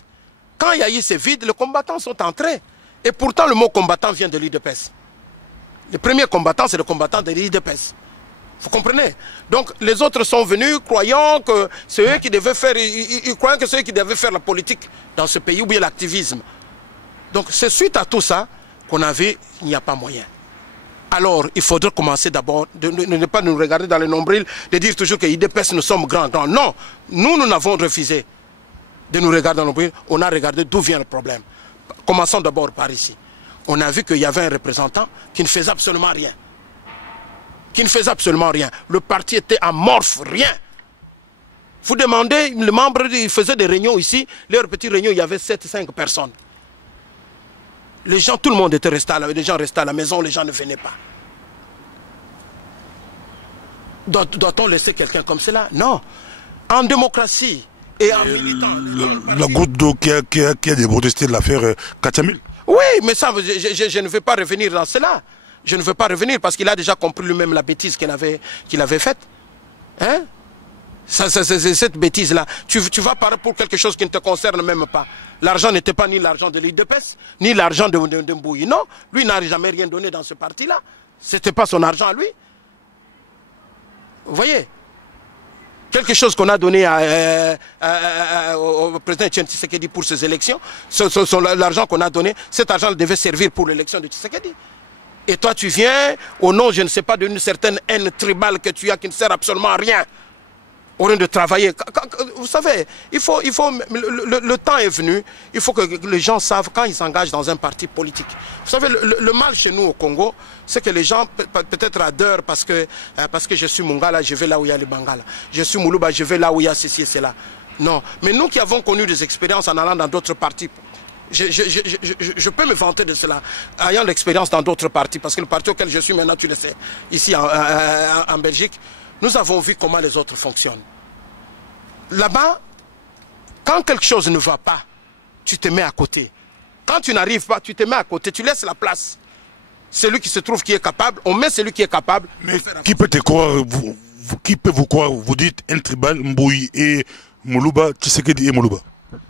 Quand il y a eu ce vide, les combattants sont entrés. Et pourtant, le mot combattant vient de l'IDPS. Le premier combattant, c'est le combattant de l'IDPS. Vous comprenez? Donc, les autres sont venus croyant que c'est eux qui devaient faire, ils croyaient que c'est eux qui devaient faire la politique dans ce pays ou bien l'activisme. Donc, c'est suite à tout ça qu'on a vu qu'il n'y a pas moyen. alors il faudrait commencer d'abord de ne pas nous regarder dans le nombril, de dire toujours que IDPS nous sommes grands. Non, nous n'avons refusé de nous regarder dans le nombril, on a regardé d'où vient le problème. Commençons d'abord par ici. On a vu qu'il y avait un représentant qui ne faisait absolument rien. Qui ne faisait absolument rien. Le parti était amorphe, rien. Vous demandez, les membres, ils faisaient des réunions ici, leurs petites réunions, il y avait 7-5 personnes. Les gens, tout le monde était resté là, les gens restaient à la maison, les gens ne venaient pas. Doit-on laisser quelqu'un comme cela? Non. En démocratie et en militant... La goutte d'eau qui a débordé de l'affaire Kachamil. Oui, mais ça, je ne veux pas revenir dans cela. Je ne veux pas revenir parce qu'il a déjà compris lui-même la bêtise qu'il avait faite. Hein? C'est cette bêtise-là. Tu vas parler pour quelque chose qui ne te concerne même pas. L'argent n'était pas ni l'argent de l'IDPS, ni l'argent de Mbouyi. Non, lui n'a jamais rien donné dans ce parti-là. Ce n'était pas son argent à lui. Vous voyez? Quelque chose qu'on a donné au président Etienne Tshisekedi pour ses élections, l'argent qu'on a donné, cet argent devait servir pour l'élection de Tshisekedi. Et toi, tu viens, au nom, je ne sais pas, d'une certaine haine tribale que tu as qui ne sert absolument à rien. Au lieu de travailler. Vous savez, le temps est venu, il faut que les gens savent quand ils s'engagent dans un parti politique. Vous savez, le mal chez nous au Congo, c'est que les gens peut-être adorent parce que je suis Mungala, je vais là où il y a les Bangala. Je suis Moulouba, je vais là où il y a ceci et cela. Non. Mais nous qui avons connu des expériences en allant dans d'autres partis, je peux me vanter de cela, ayant l'expérience dans d'autres partis, parce que le parti auquel je suis maintenant, tu le sais, ici en Belgique, nous avons vu comment les autres fonctionnent. Là-bas, quand quelque chose ne va pas, tu te mets à côté. Quand tu n'arrives pas, tu te mets à côté, tu laisses la place. Celui qui se trouve qui est capable, on met celui qui est capable. Mais qui peut te croire, qui peut vous croire? Vous dites un tribal, Mbouyi et Moulouba, Tshisekedi et Moulouba.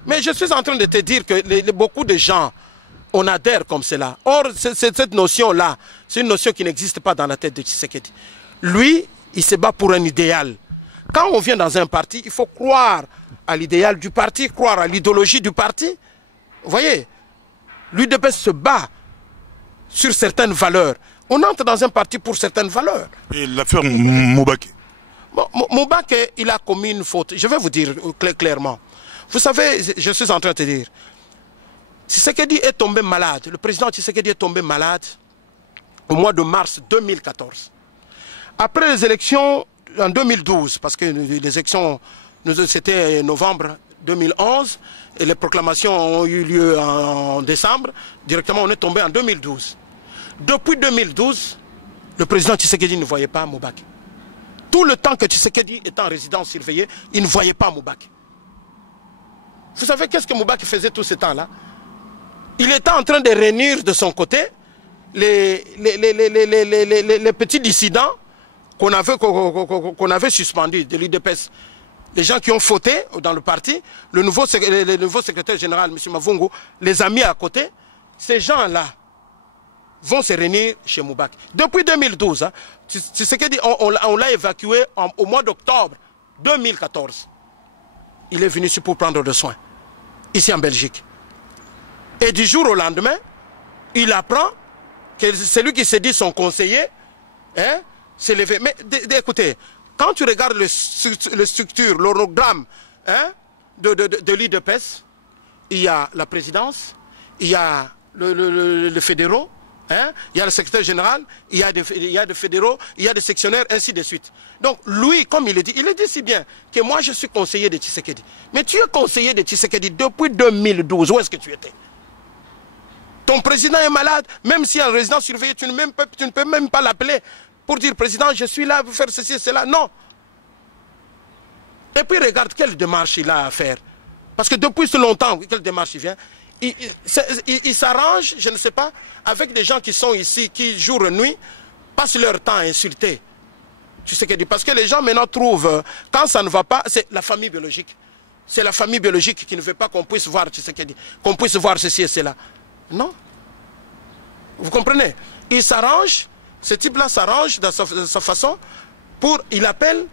Mais je suis en train de te dire que beaucoup de gens, on adhère comme cela. Or, cette notion-là, c'est une notion qui n'existe pas dans la tête de Tshisekedi. Lui, il se bat pour un idéal. Quand on vient dans un parti, il faut croire à l'idéal du parti, croire à l'idéologie du parti. Vous voyez, l'UDPS se bat sur certaines valeurs. On entre dans un parti pour certaines valeurs. Et l'affaire Moubake? Bon, Moubake, il a commis une faute. Je vais vous dire clairement. Vous savez, je suis en train de te dire, Tshisekedi est tombé malade. Le président Tshisekedi est tombé malade au mois de mars 2014. Après les élections en 2012, parce que les élections, c'était novembre 2011, et les proclamations ont eu lieu en décembre, directement on est tombé en 2012. Depuis 2012, le président Tshisekedi ne voyait pas Moubake. Tout le temps que Tshisekedi était en résidence surveillée, il ne voyait pas Moubake. Vous savez qu'est-ce que Moubake faisait tout ce temps-là? Il était en train de réunir de son côté les petits dissidents qu'on avait suspendus de l'UDPS. Les gens qui ont fauté dans le parti, le nouveau secrétaire général, M. Mavungu, les a mis à côté. Ces gens-là vont se réunir chez Moubake. Depuis 2012, hein, on l'a évacué au mois d'octobre 2014. Il est venu ici pour prendre de soins, ici en Belgique. Et du jour au lendemain, il apprend que celui qui s'est dit son conseiller, hein, s'est levé. Mais écoutez, quand tu regardes le structure, l'organigramme, hein, de l'UDPS, il y a la présidence, il y a le fédéraux, hein, il y a le secrétaire général, il y a des fédéraux, il y a des sectionnaires, ainsi de suite. Donc lui, comme il dit si bien que moi je suis conseiller de Tshisekedi. Mais tu es conseiller de Tshisekedi depuis 2012, où est-ce que tu étais? Ton président est malade, même si en résidence surveillée, tu ne peux même pas l'appeler pour dire, président, je suis là pour faire ceci et cela. Non. Et puis regarde quelle démarche il a à faire. Parce que depuis ce longtemps, quelle démarche il vient, il s'arrange, je ne sais pas, avec des gens qui sont ici, qui jour et nuit, passent leur temps à insulter. Tu sais que parce que les gens maintenant trouvent, quand ça ne va pas, c'est la famille biologique. C'est la famille biologique qui ne veut pas qu'on puisse voir, tu sais qu'on puisse voir ceci et cela. Non. Vous comprenez? Il s'arrange, ce type-là s'arrange de sa façon pour, il appelle,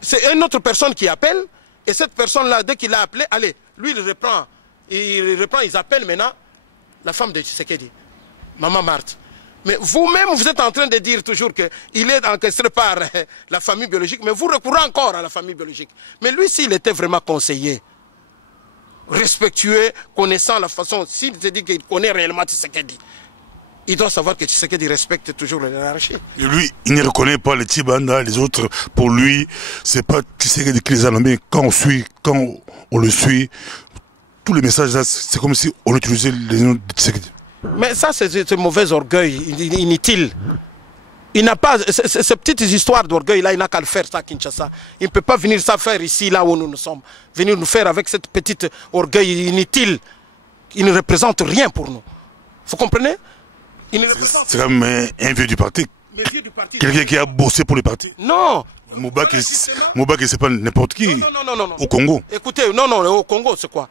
c'est une autre personne qui appelle, et cette personne-là, dès qu'il a appelé, allez, lui il reprend, ils appellent maintenant la femme de Tshisekedi, Maman Marthe. Mais vous-même, vous êtes en train de dire toujours qu'il est encastré par la famille biologique, mais vous recourez encore à la famille biologique. Mais lui, s'il était vraiment conseiller, respectueux, connaissant la façon, s'il se dit qu'il connaît réellement Tshisekedi, il doit savoir que Tshisekedi respecte toujours la hiérarchie. Et lui, il ne reconnaît pas les Tibanda, les autres. Pour lui, c'est pas Tshisekedi qui les a nommés. Quand on le suit, tous les messages là, c'est comme si on utilisait les noms de Tshisekedi. Mais ça, c'est un mauvais orgueil inutile. Il n'a pas, ces petites histoires d'orgueil là, il n'a qu'à le faire ça à Kinshasa. Il ne peut pas venir ça faire ici, là où nous sommes. Venir nous faire avec cette petite orgueil inutile. Il ne représente rien pour nous. Vous comprenez? C'est comme un vieux du parti. Quelqu'un qui a bossé pour le parti. Non. Moubaki, c'est pas n'importe qui. Non. Au Congo. Écoutez, non, au Congo, c'est quoi?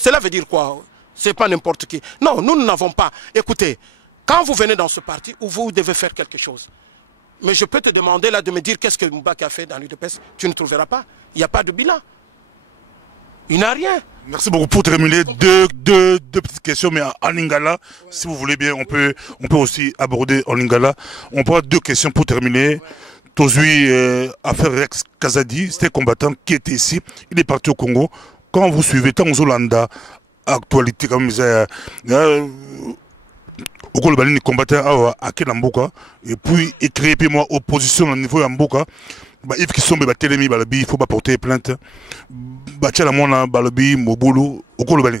Cela veut dire quoi? C'est pas n'importe qui. Non, nous n'avons pas. Écoutez, quand vous venez dans ce parti, vous devez faire quelque chose. Mais je peux te demander là de me dire qu'est-ce que Moubaki a fait dans l'UDPS. Tu ne trouveras pas. Il n'y a pas de bilan. Il n'a rien. Merci beaucoup. Pour terminer, deux petites questions, mais en lingala, si vous voulez bien, on peut aussi aborder en lingala. On prend deux questions pour terminer. Tozui, affaire Rex Kazadi, c'était un combattant qui était ici. Il est parti au Congo. Quand vous suivez, tant aux Hollanda, actualité comme ça, au Congo, il combattant à Kenamboka, et puis il crée puis moi opposition au niveau d'Amboka. Yves qui sont télémis, il faut pas porter plainte. Bachela mona balobi mobulu okolo bani.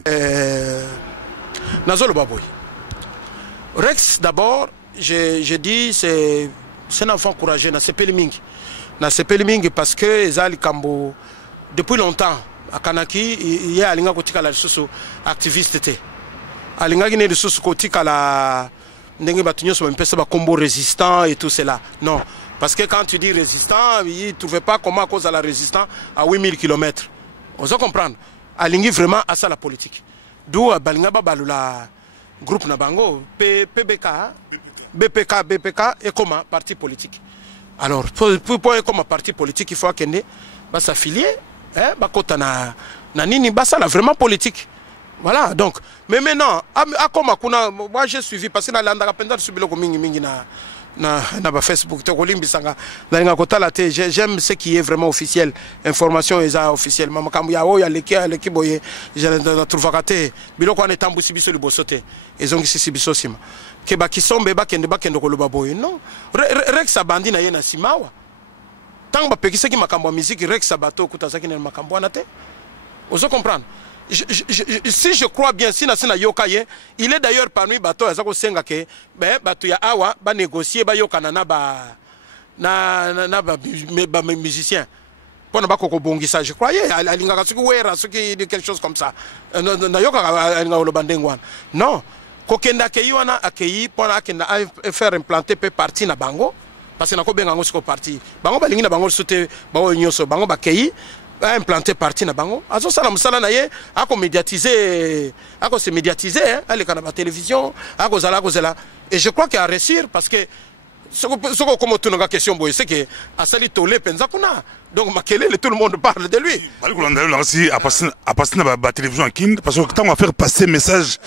Nazolo baboy. Rex d'abord, je dis c'est un enfant courageux na sepeli mingi. Na sepeli mingi parce que ezali kambo depuis longtemps à Kanaki il y a alinga kotika la susu activiste té. Alinga gine de susu kotika la ndenge batunyo so mpesa ba combo résistant et tout cela. Non, parce que quand tu dis résistant, il ne trouvait pas comment à cause de la résistance à 8000 km. On doit comprendre. Alingi vraiment à ça la politique. D'où Balinga Babalula groupe Nabango, BPK et comme parti politique. Alors, pour comme parti politique, il faut qu'il s'affilier, Nini Bassa la vraiment politique. Voilà, donc. Mais maintenant, moi j'ai suivi parce que na Facebook j'aime ce qui est vraiment officiel, information est officielle mama kambu ya oya leki boye je ne trouve pas te biloko on est tambusi biso libosote ezongi sisi biso sima ke ba kisombe ba kende ko loba boye non Rex abandi na ye na simawa tango ba pekisa ki makambo musique Rex abato kutazaki na makambo na te ozo comprendre. Si je crois bien, si Nassina Yokaye, il est d'ailleurs parmi bateaux à Zako Sengake, bateau ya awa, ba négocier, ba yokanana ba musicien. Pour ne pas qu'on bongi ça, je croyais, à l'ingaka, ce qui dit quelque chose comme ça. Na yoka le bandengwan. Non, kokenda keyuana accueilli pour faire implanter peu parti na bango, parce que na ko bengango siko parti. Bango balingi na bango sote, bango nyoso, bango bakei. A implanté parti na bango azo sala musala na ye ako médiatiser ako se médiatiser elle kana ba télévision ako zala et je crois qu'il a réussir parce que ce comme tout une question boy c'est que asali tolé penza kuna donc makele tout le monde parle de lui bali kolanda là aussi à passer na ba télévision à kin parce que quand on va faire passer message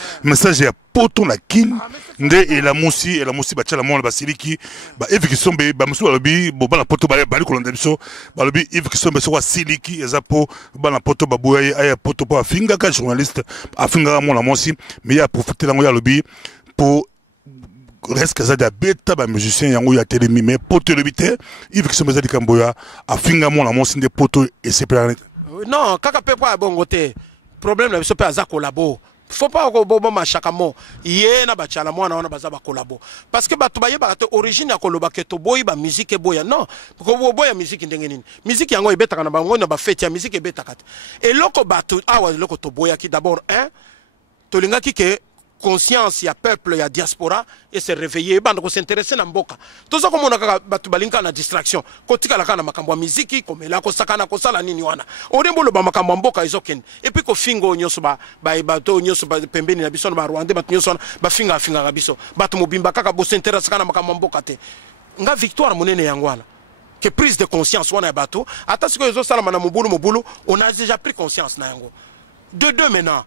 ya poto na kin nde et la moussi ba tchala mon ba siliki ba Yves qui sont ba musu balobi bo bana poto bali kolanda biso balobi Yves qui sont so wa siliki ezapo bana poto ba boye aya poto pa finga ka journaliste afinga mon la moussi mais il a profité la ngoya lobi pour Rex Kazadi beta ba musicien yango ya telemi mais poto le bité Yves qui sont bezali kamboya afinga mon la moussi de poto et c'est planète. Non kaka pepa bongote problème la biso pe aza collabo. Faut pas que machakamo yé na bachala mwana wana baza ba collabo parce que batu baye ba origine ya koloba keto boy ba musique boya non ko boya musique ndenge nini musique yango ebetaka na bango na ba fête ya musique ebetaka et loko batu awa loko to boya ki d'abord tolinga ki ke conscience ya peuple ya diaspora et se réveiller bande ko s'intéresser na mboka toza ko mona kaka batu balinka na distraction ko tikala kana makambo ya musique ko mela ko sakana ko sala nini wana orembo lo ba makambo mboka izoken et puis ko fingo nyoso ba bato nyoso ba pembeni na biso na Rwanda batu nyoso ba finga ga biso batu mobimba kaka bo s'intéresser kana makambo mboka te nga victoire monene yangwana que prise de conscience wana ya bato ata siko ezo sala na mobulu on a déjà pris conscience na yango de deux maintenant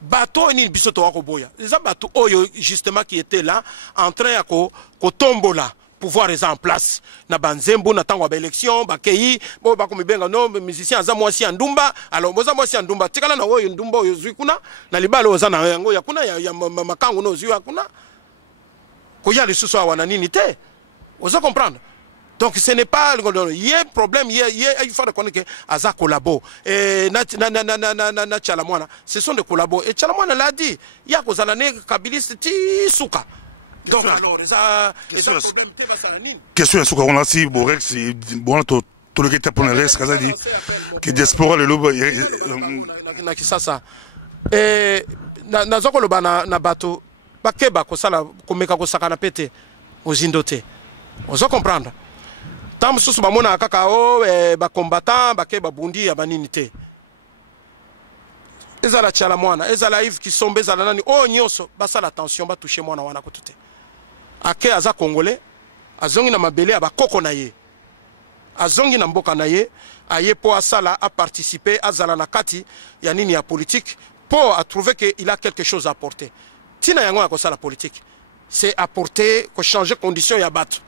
bateau ni biso to wako boya les bateau oyo justement qui était là en train ya ko tombola pouvoir est en place na banzembo na tango ba élection ba kei bo ba komibenga no musicien aza mwasi ya ndumba alors boza mwasi ya ndumba tikala na oyo ndumba oyo zwi kuna na libalo oza na yango ya kuna ya makangu no zwi kuna ko ya lisusu wana nini te oza comprendre. Donc ce n'est pas il y a un problème, il faut reconnaître que Aza collabo et na Chalamwana, ce sont des collabos et Chalamwana l'a dit, il y a cause l'année kabiliste ti souka. Donc alors ça problème te va salanine. Question souka on a si Borex bon to le qui pour le reste kaza dit que diaspora le lobo na kisasa et na zoko loba na bato bakeba ko sala komeka ko sakana pete ozindote. On doit comprendre. Tant que ce bamona kaka o ba combattant ba ke ba bundi ya banini te. Ezala chala mwana, ezala Yves qui sombe ezala nani o nyoso basa la tension ba toucher mwana wana ko tute. Ake aza congolais, azongi na mabele aba koko na ye. Azongi na mboka na ye, aye po asala a participer azala na kati ya nini ya politique pour a trouver que il a quelque chose à apporter. Tina yango ya ko sala politique. C'est apporter ko changer condition ya bato.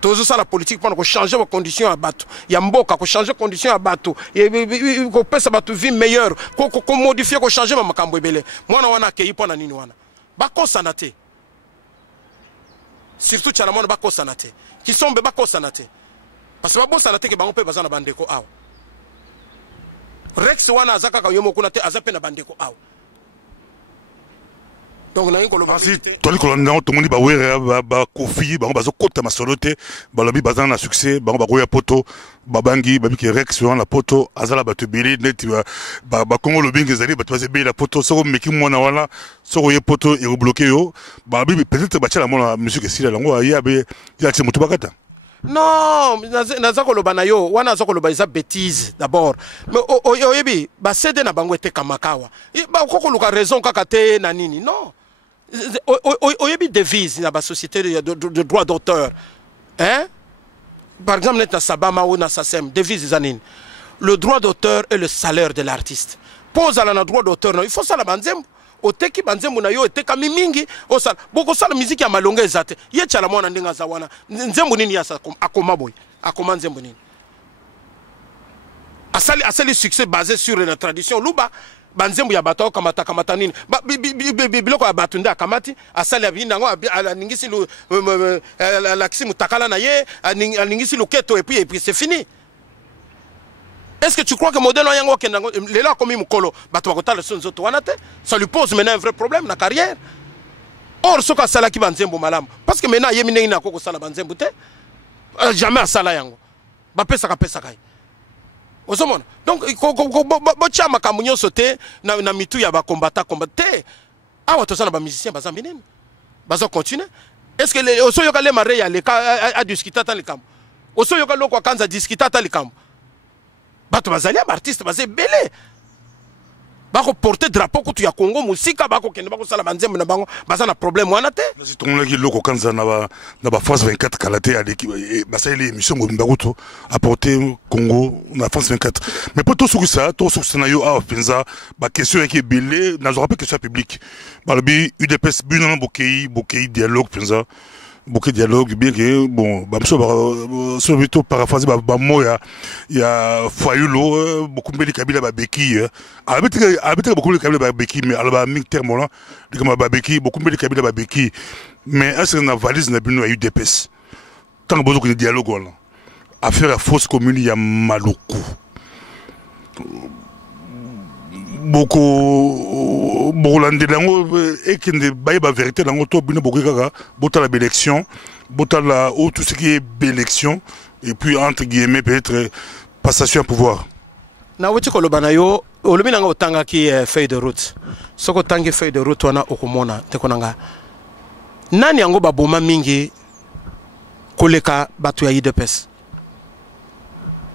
Tout ça la politique pour changer vos conditions à bateau. Il y a mboka pour changer conditions à bateau. Il faut penser à vie meilleure. Qu'on modifie, qu'on changer ma makambo ebele. Moi na wana kei pona nini wana. Bako sanate. Surtout chala mona bako sanate. Qui sont be bako sanate. Parce que bako sanate ke bango pe bazana bandeko aw. Rex wana azaka ka yomo kuna te azape na bandeko aw. Donc na ngolo basi toli kolanda to moni ba wera ba kofi ba bazo kota masolote ba lobi bazana na succès ba koya poto ba bangi ba biki Rex sur la poto azala ba tebeli net ba kongo lobi ngezali ba twaze be la poto soko meki mona wala soko ye poto e bloqué yo ba bibi peut-être ba tchala mona musique sila lango ya be ya tse mutu bakata. Non, naza koloba na yo wana naza koloba eza bêtise d'abord. Mais oyebi ba cede na bango ete kamakawa. Ba kokoluka raison kaka te na nini. Non. Oyebi devise na ba société de droit d'auteur. Hein? Par exemple, net na Sabama ou na Sasem, devise zanine. Le droit d'auteur est le salaire de l'artiste. Pose à la droit d'auteur, il faut ça la banzembo. Oteki banzembo na yo eteka mimingi osala boko sala musique ya malonga ezate ye chala mwana ndinga za wana nzembo nini ya akoma boy akoma nzembo nini asali succès basé sur la tradition luba banzembo ya bato kamata nini biloko ya bato nda kamati asali ya binango alingisi lu la kisimu takala na ye alingisi luketo et puis c'est fini. Est-ce que tu crois que le modèle est là comme il ça lui pose maintenant un vrai problème dans la carrière? Or, ce que ça qui va malam parce que maintenant il y a une chose qui jamais à ça là yango. Ba pesa ka pesa kai. Osomona. Donc bo chama kamunyo sauter na mitu ya ba combattant. Ah wa to ça na ba musicien ba zambinen. Ba zo continuer. Est-ce que les oso yoka le mare ya le a discuter dans le camp. Oso yoka lokwa kanza discuter dans le camp. Bato bazali artiste bazé belé bako porter drapeau kutu ya Congo musika bako kende bako sala banzembo na bango bazana problème wana te si tonga ki loko kanza na ba France 24 kalaté à l'équipe basali émission ngomba kutu apporter Congo na France 24 mais pour tout ça na yo a penza ba question qui belé na zo rappel question publique ba lobi UDPS bunana bokei dialogue penza beaucoup de dialogue bien que bon so plutôt paraphraser ba mo ya Fayulu beaucoup de kabila ba beki habite beaucoup de kabila ba beki mais alors ba mi terme là comme ba beki beaucoup de kabila ba beki mais est-ce que na valise na bino ya UDPS tant que de dialogue là affaire à fausse commune ya Maluku beaucoup l'ande lango et qui ne baille ba vérité lango to bino beaucoup kaka bota la élection bota la ou tout ce qui est élection et puis entre guillemets peut-être passation à pouvoir na wuti ko lobana yo olobi nanga otanga ki feuille de route soko tangi feuille de route wana okomona te konanga nani yango ba boma mingi koleka batu ya UDPS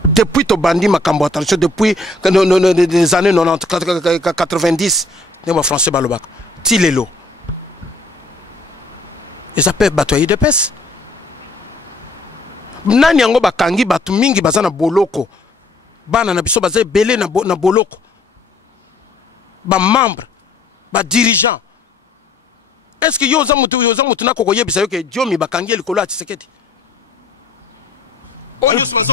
depuis to bandi makambo attention depuis les années 90 90 les français balobak tilelo et ça peut battre UDPS nani yango bakangi batu mingi bazana boloko bana na biso bazé belé na boloko ba membre ba dirigeant. Est-ce que yoza mutu na kokoyebisa yo ke Diomi bakangi likolo ya Tshisekedi?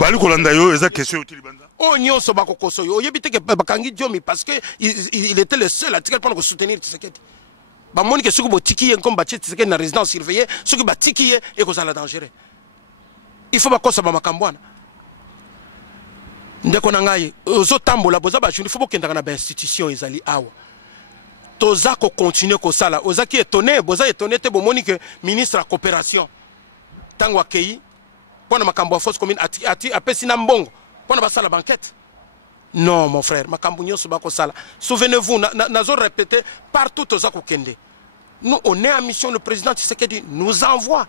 Bali kolanda yo eza question utili banda. O nyonso bakokoso yo yebite ke bakangi Diomi parce que il était le seul à tirer pour soutenir Tshisekedi. Ba moni ke suku botiki ye comme batie Tshisekedi na résidence surveillée, suku batiki ye et ko sala dangereux. Il faut bakosa ba makambwana. Ndeko na ngai ozo tambola boza ba juni faut bokendaka na ba institution ezali awa. Toza ko continuer ko sala oza ki étonné boza étonné te bomoni que ministre à coopération tango akei pona makambo force commune ati apesi na mbongo pona basala banquette. Non mon frère makambo nyonso bako sala. Souvenez-vous nazo répéter partout toza ko kende. Nous on est en mission, le président Tshisekedi nous envoie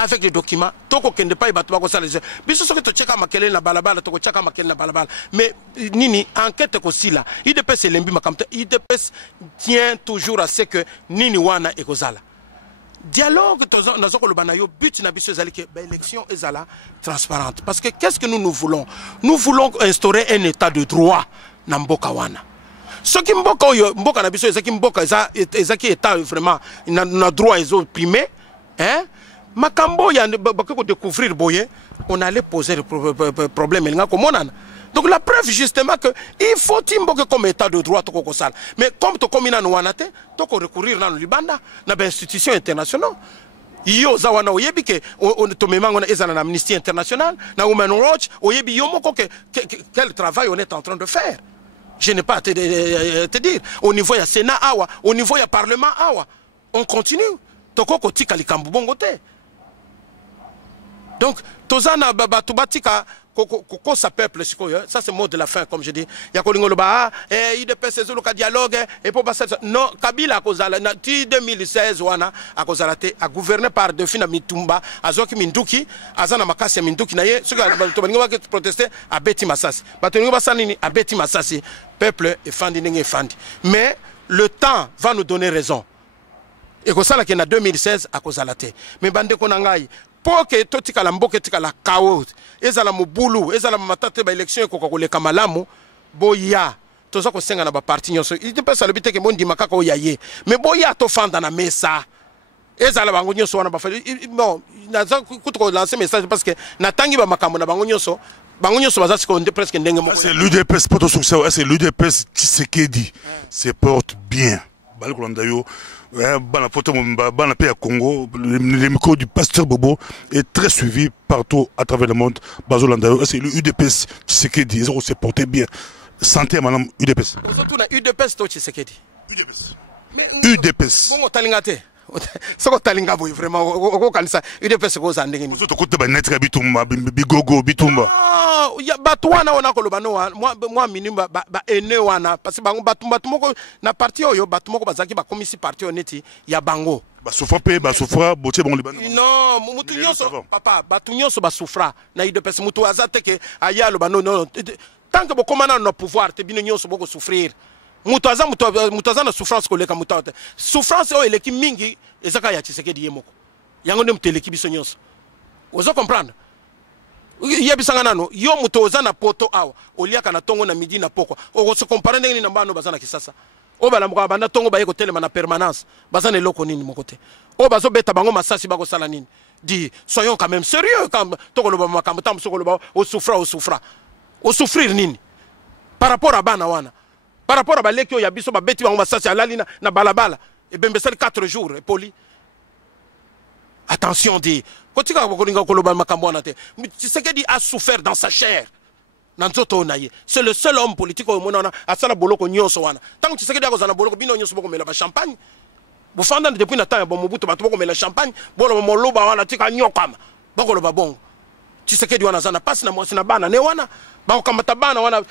avec les documents. Toko kende pa ibatu bako sala. Biso soki to cheka makele na balabala toko cheka makele na balabala. Mais nini enquête ko sila. IDPS lembi makamte. IDPS tient toujours à ce que nini wana ekozala. Dialogue nazo ko lobana yo but na biso ezali ke ba élection ezala transparente. Parce que qu'est-ce que nous voulons? Nous voulons instaurer un état de droit na mboka wana. Ce qui mboka oyo mboka na biso ezaki mboka ezaki état vraiment na droit ezo primé, hein? Makambo ya bakoko découvrir boye, on allait poser le problème nga komonana. Donc la preuve justement que il faut timboke comme état de droit toko kosala. Mais comme to komina no wanate, toko recourir na libanda na ba institution internationale. Yo zawana oyebi ke on to memango na ezana na Amnesty International, na Human Rights, oyebi yo moko que quel travail on est en train de faire. Je n'ai pas à te dire. Au niveau du Sénat awa, au niveau du Parlement awa, on continue. Toko kotika likambu bongo te. Donc, tozana batubatika koko sa peuple ça c'est le mot de la fin comme je dis. Ya kolingo loba IDPS ezoluka dialogue et pour passer non Kabila kozala na 2016 wana akozala te a gouverné par Delphine Mitumba azoki Minduki azana makasi ya Minduki na ye soki to baninga ba protester a Beti Masasi. Batoninga ba sanini a Beti Masasi. Peuple est fandi ndenge fandi. Mais le temps va nous donner raison. Et que ça là qui en 2016 à cause de la terre. Mais bande konangai pour que tout tika la mboke tika la chaos. Ezala mobulu, ezala matate ba élection ko ko le kamalamu boya. Toza ko senga na ba parti nyonso. Il te passe le bité que mondi makaka o yaye. Mais boya to fanda na mesa. Ezala bango nyonso wana ba fali. Bon, naza kuto lancer message parce que natangi ba makambo na bango nyonso. Bango nyonso baza siko presque ndenge moko. C'est l'UDPS poto succès, c'est l'UDPS Tshisekedi se porte bien. Balkolandayo Bana photo Bana Pays à Congo, le micro du pasteur Bobo est très suivi partout à travers le monde. Bazolandayo, c'est le UDPS Tshisekedi, ils ont se porté bien. Santé à madame UDPS. UDPS to Tshisekedi. UDPS. UDPS. Bon talingate. Soko talinga boy vraiment oko kanisa UDPS ko zandenge ni. Soto kote ba netra bitumba bigogo bitumba. Ya batu wana ona ko lobano moi minimba ba ene wana parce que bango batu moko na parti oyo batu moko bazaki ba komisi parti oneti ya bango. Ba souffra pe ba souffra botie bon libano. Non, mutu nyonso papa batu nyonso ba souffra na UDPS mutu azate ke aya lobano non tant que bokomana no pouvoir te bino nyonso boko souffrir. Mutaza na souffrance koleka mutata. Souffrance o eleki mingi ezaka ya Tshisekedi yemoko. Yango ne muteleki biso nyonso. Ozo comprendre? Yebisanga nano yo mutoza na poto awa oliaka na tongo na midi na pokwa. O se comparer ndenge na mbano bazana kisasa. O bala mko bana tongo ba yeko telema na permanence. Bazana eloko nini mokote. O bazo beta bango masasi bako sala nini. Di soyons quand même sérieux quand toko loba makambo tam soko loba o souffra. O souffrir nini? Par rapport à bana wana. Par rapport à Balekio, il y a biso beti bango masasi alali na balabala et bembesel 4 jours et poli. Attention dit kotika kolinga koloba makambo na te. Tshisekedi a souffert dans sa chair. Nanzoto naye. C'est le seul homme politique au monde a sala boloko nyonso wana. Tant que Tshisekedi a kozana boloko bino nyonso boko mela ba champagne. Bo fanda depuis na temps bon mobutu bato boko mela champagne, bolo moloba wana tika nyokama. Boko loba bongo. Tshisekedi wana zana passe na mwasi na bana ne wana. Ba kamata bana wana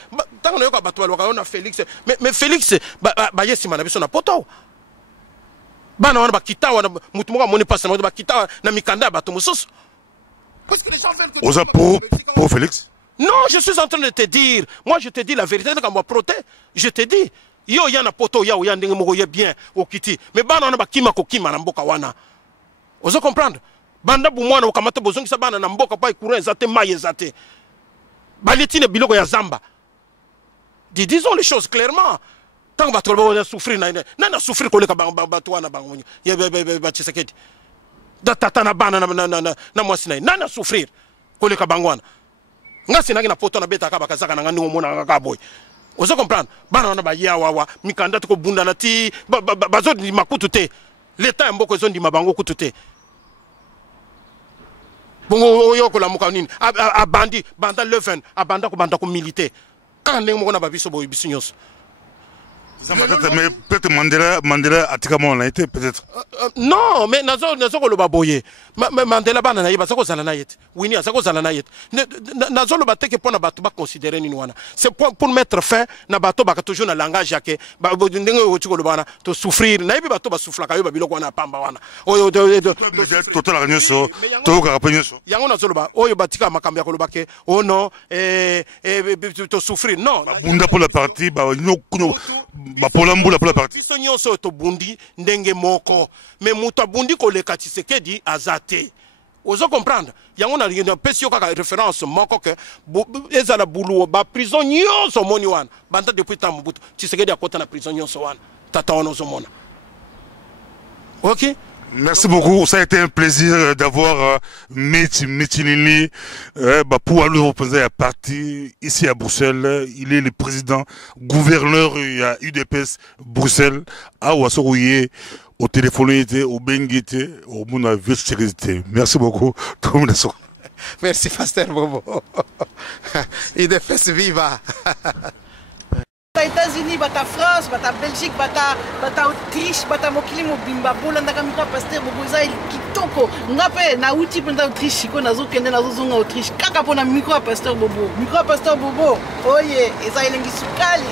tango yoka bato balwa Félix mais Félix ba yesima na biso na poto bana wana bakita wana mutu moko moni passe na bakita na mikanda bato mususu parce que les gens veulent que Oza pour Félix. Non, je suis en train de te dire, moi je te dis la vérité quand moi proté, je te dis yo yana poto ya oya ndenge moko ye bien okiti mais bana wana bakima kokima na mboka wana. Oza comprendre? Banda bu mwana ukamata bozongi sa bana na mboka pa ikuru ezate mai ezate. Baletine biloko ya zamba. Disons les choses clairement. tant que tu vas souffrir na souffrir koleka bato na bango ya ba Tshisekedi da tata na bana na mwasi na souffrir koleka bango wana ngasi na poto na beta ka bakazaka na ngani ngomona ka boy ozo comprendre bana na ba ya wawa mikanda to ko bunda na ti bazo di makutu te l'état mboko zo ndi mabango kutu te bongo oyo ko la mukanini abandi banda leven abanda ko militaire quand ndenge moko na babiso boy bisinyos. Mais peut-être Mandela a été peut-être. Non, mais nazo ko loba boye. Mandela bana na yeba sako zala na yet. Wini sako zala na yet. Nazo loba teke pona bato ba considérer ni wana. C'est pour mettre fin na bato ba toujours na langage yake. Ba ndenge o tiko loba na to souffrir. Na yebi bato ba souffla ka yo ba biloko wana pamba wana. Oyo total la nyonso. To ka pa nyonso. Yango nazo loba oyo batika makambo ya ko loba ke oh non to souffrir non. Bunda pour la partie ba nyoko Bapolambula pour la partie. Biso nyonso to bundi ndenge moko mais muto bundi ko le Tshisekedi azate. Ozo comprendre yango na ngena pesio kaka référence moko ke ezala bulu ba prison nyonso moni wana banda depuis temps Mobutu Tshisekedi akota na prison nyonso wana tata wana ozo mona. OK. Merci beaucoup, ça a été un plaisir d'avoir Metinini pour aller représenter la partie ici à Bruxelles. Il est le président, gouverneur à UDPS Bruxelles, à Ouassorouye, au téléphone, au Benguité, au Mouna Sécurité. Merci beaucoup. Merci Pasteur Bobo. UDPS viva. États-Unis, bata France, bata Belgique, bata Autriche, bata mokili mobimba bola ndaka mika Pasteur Bobo za kitoko ngape na uti penda Autriche ko nazo kende nazo zonga Autriche kaka pona micro Pasteur Bobo oye eza elengi sukali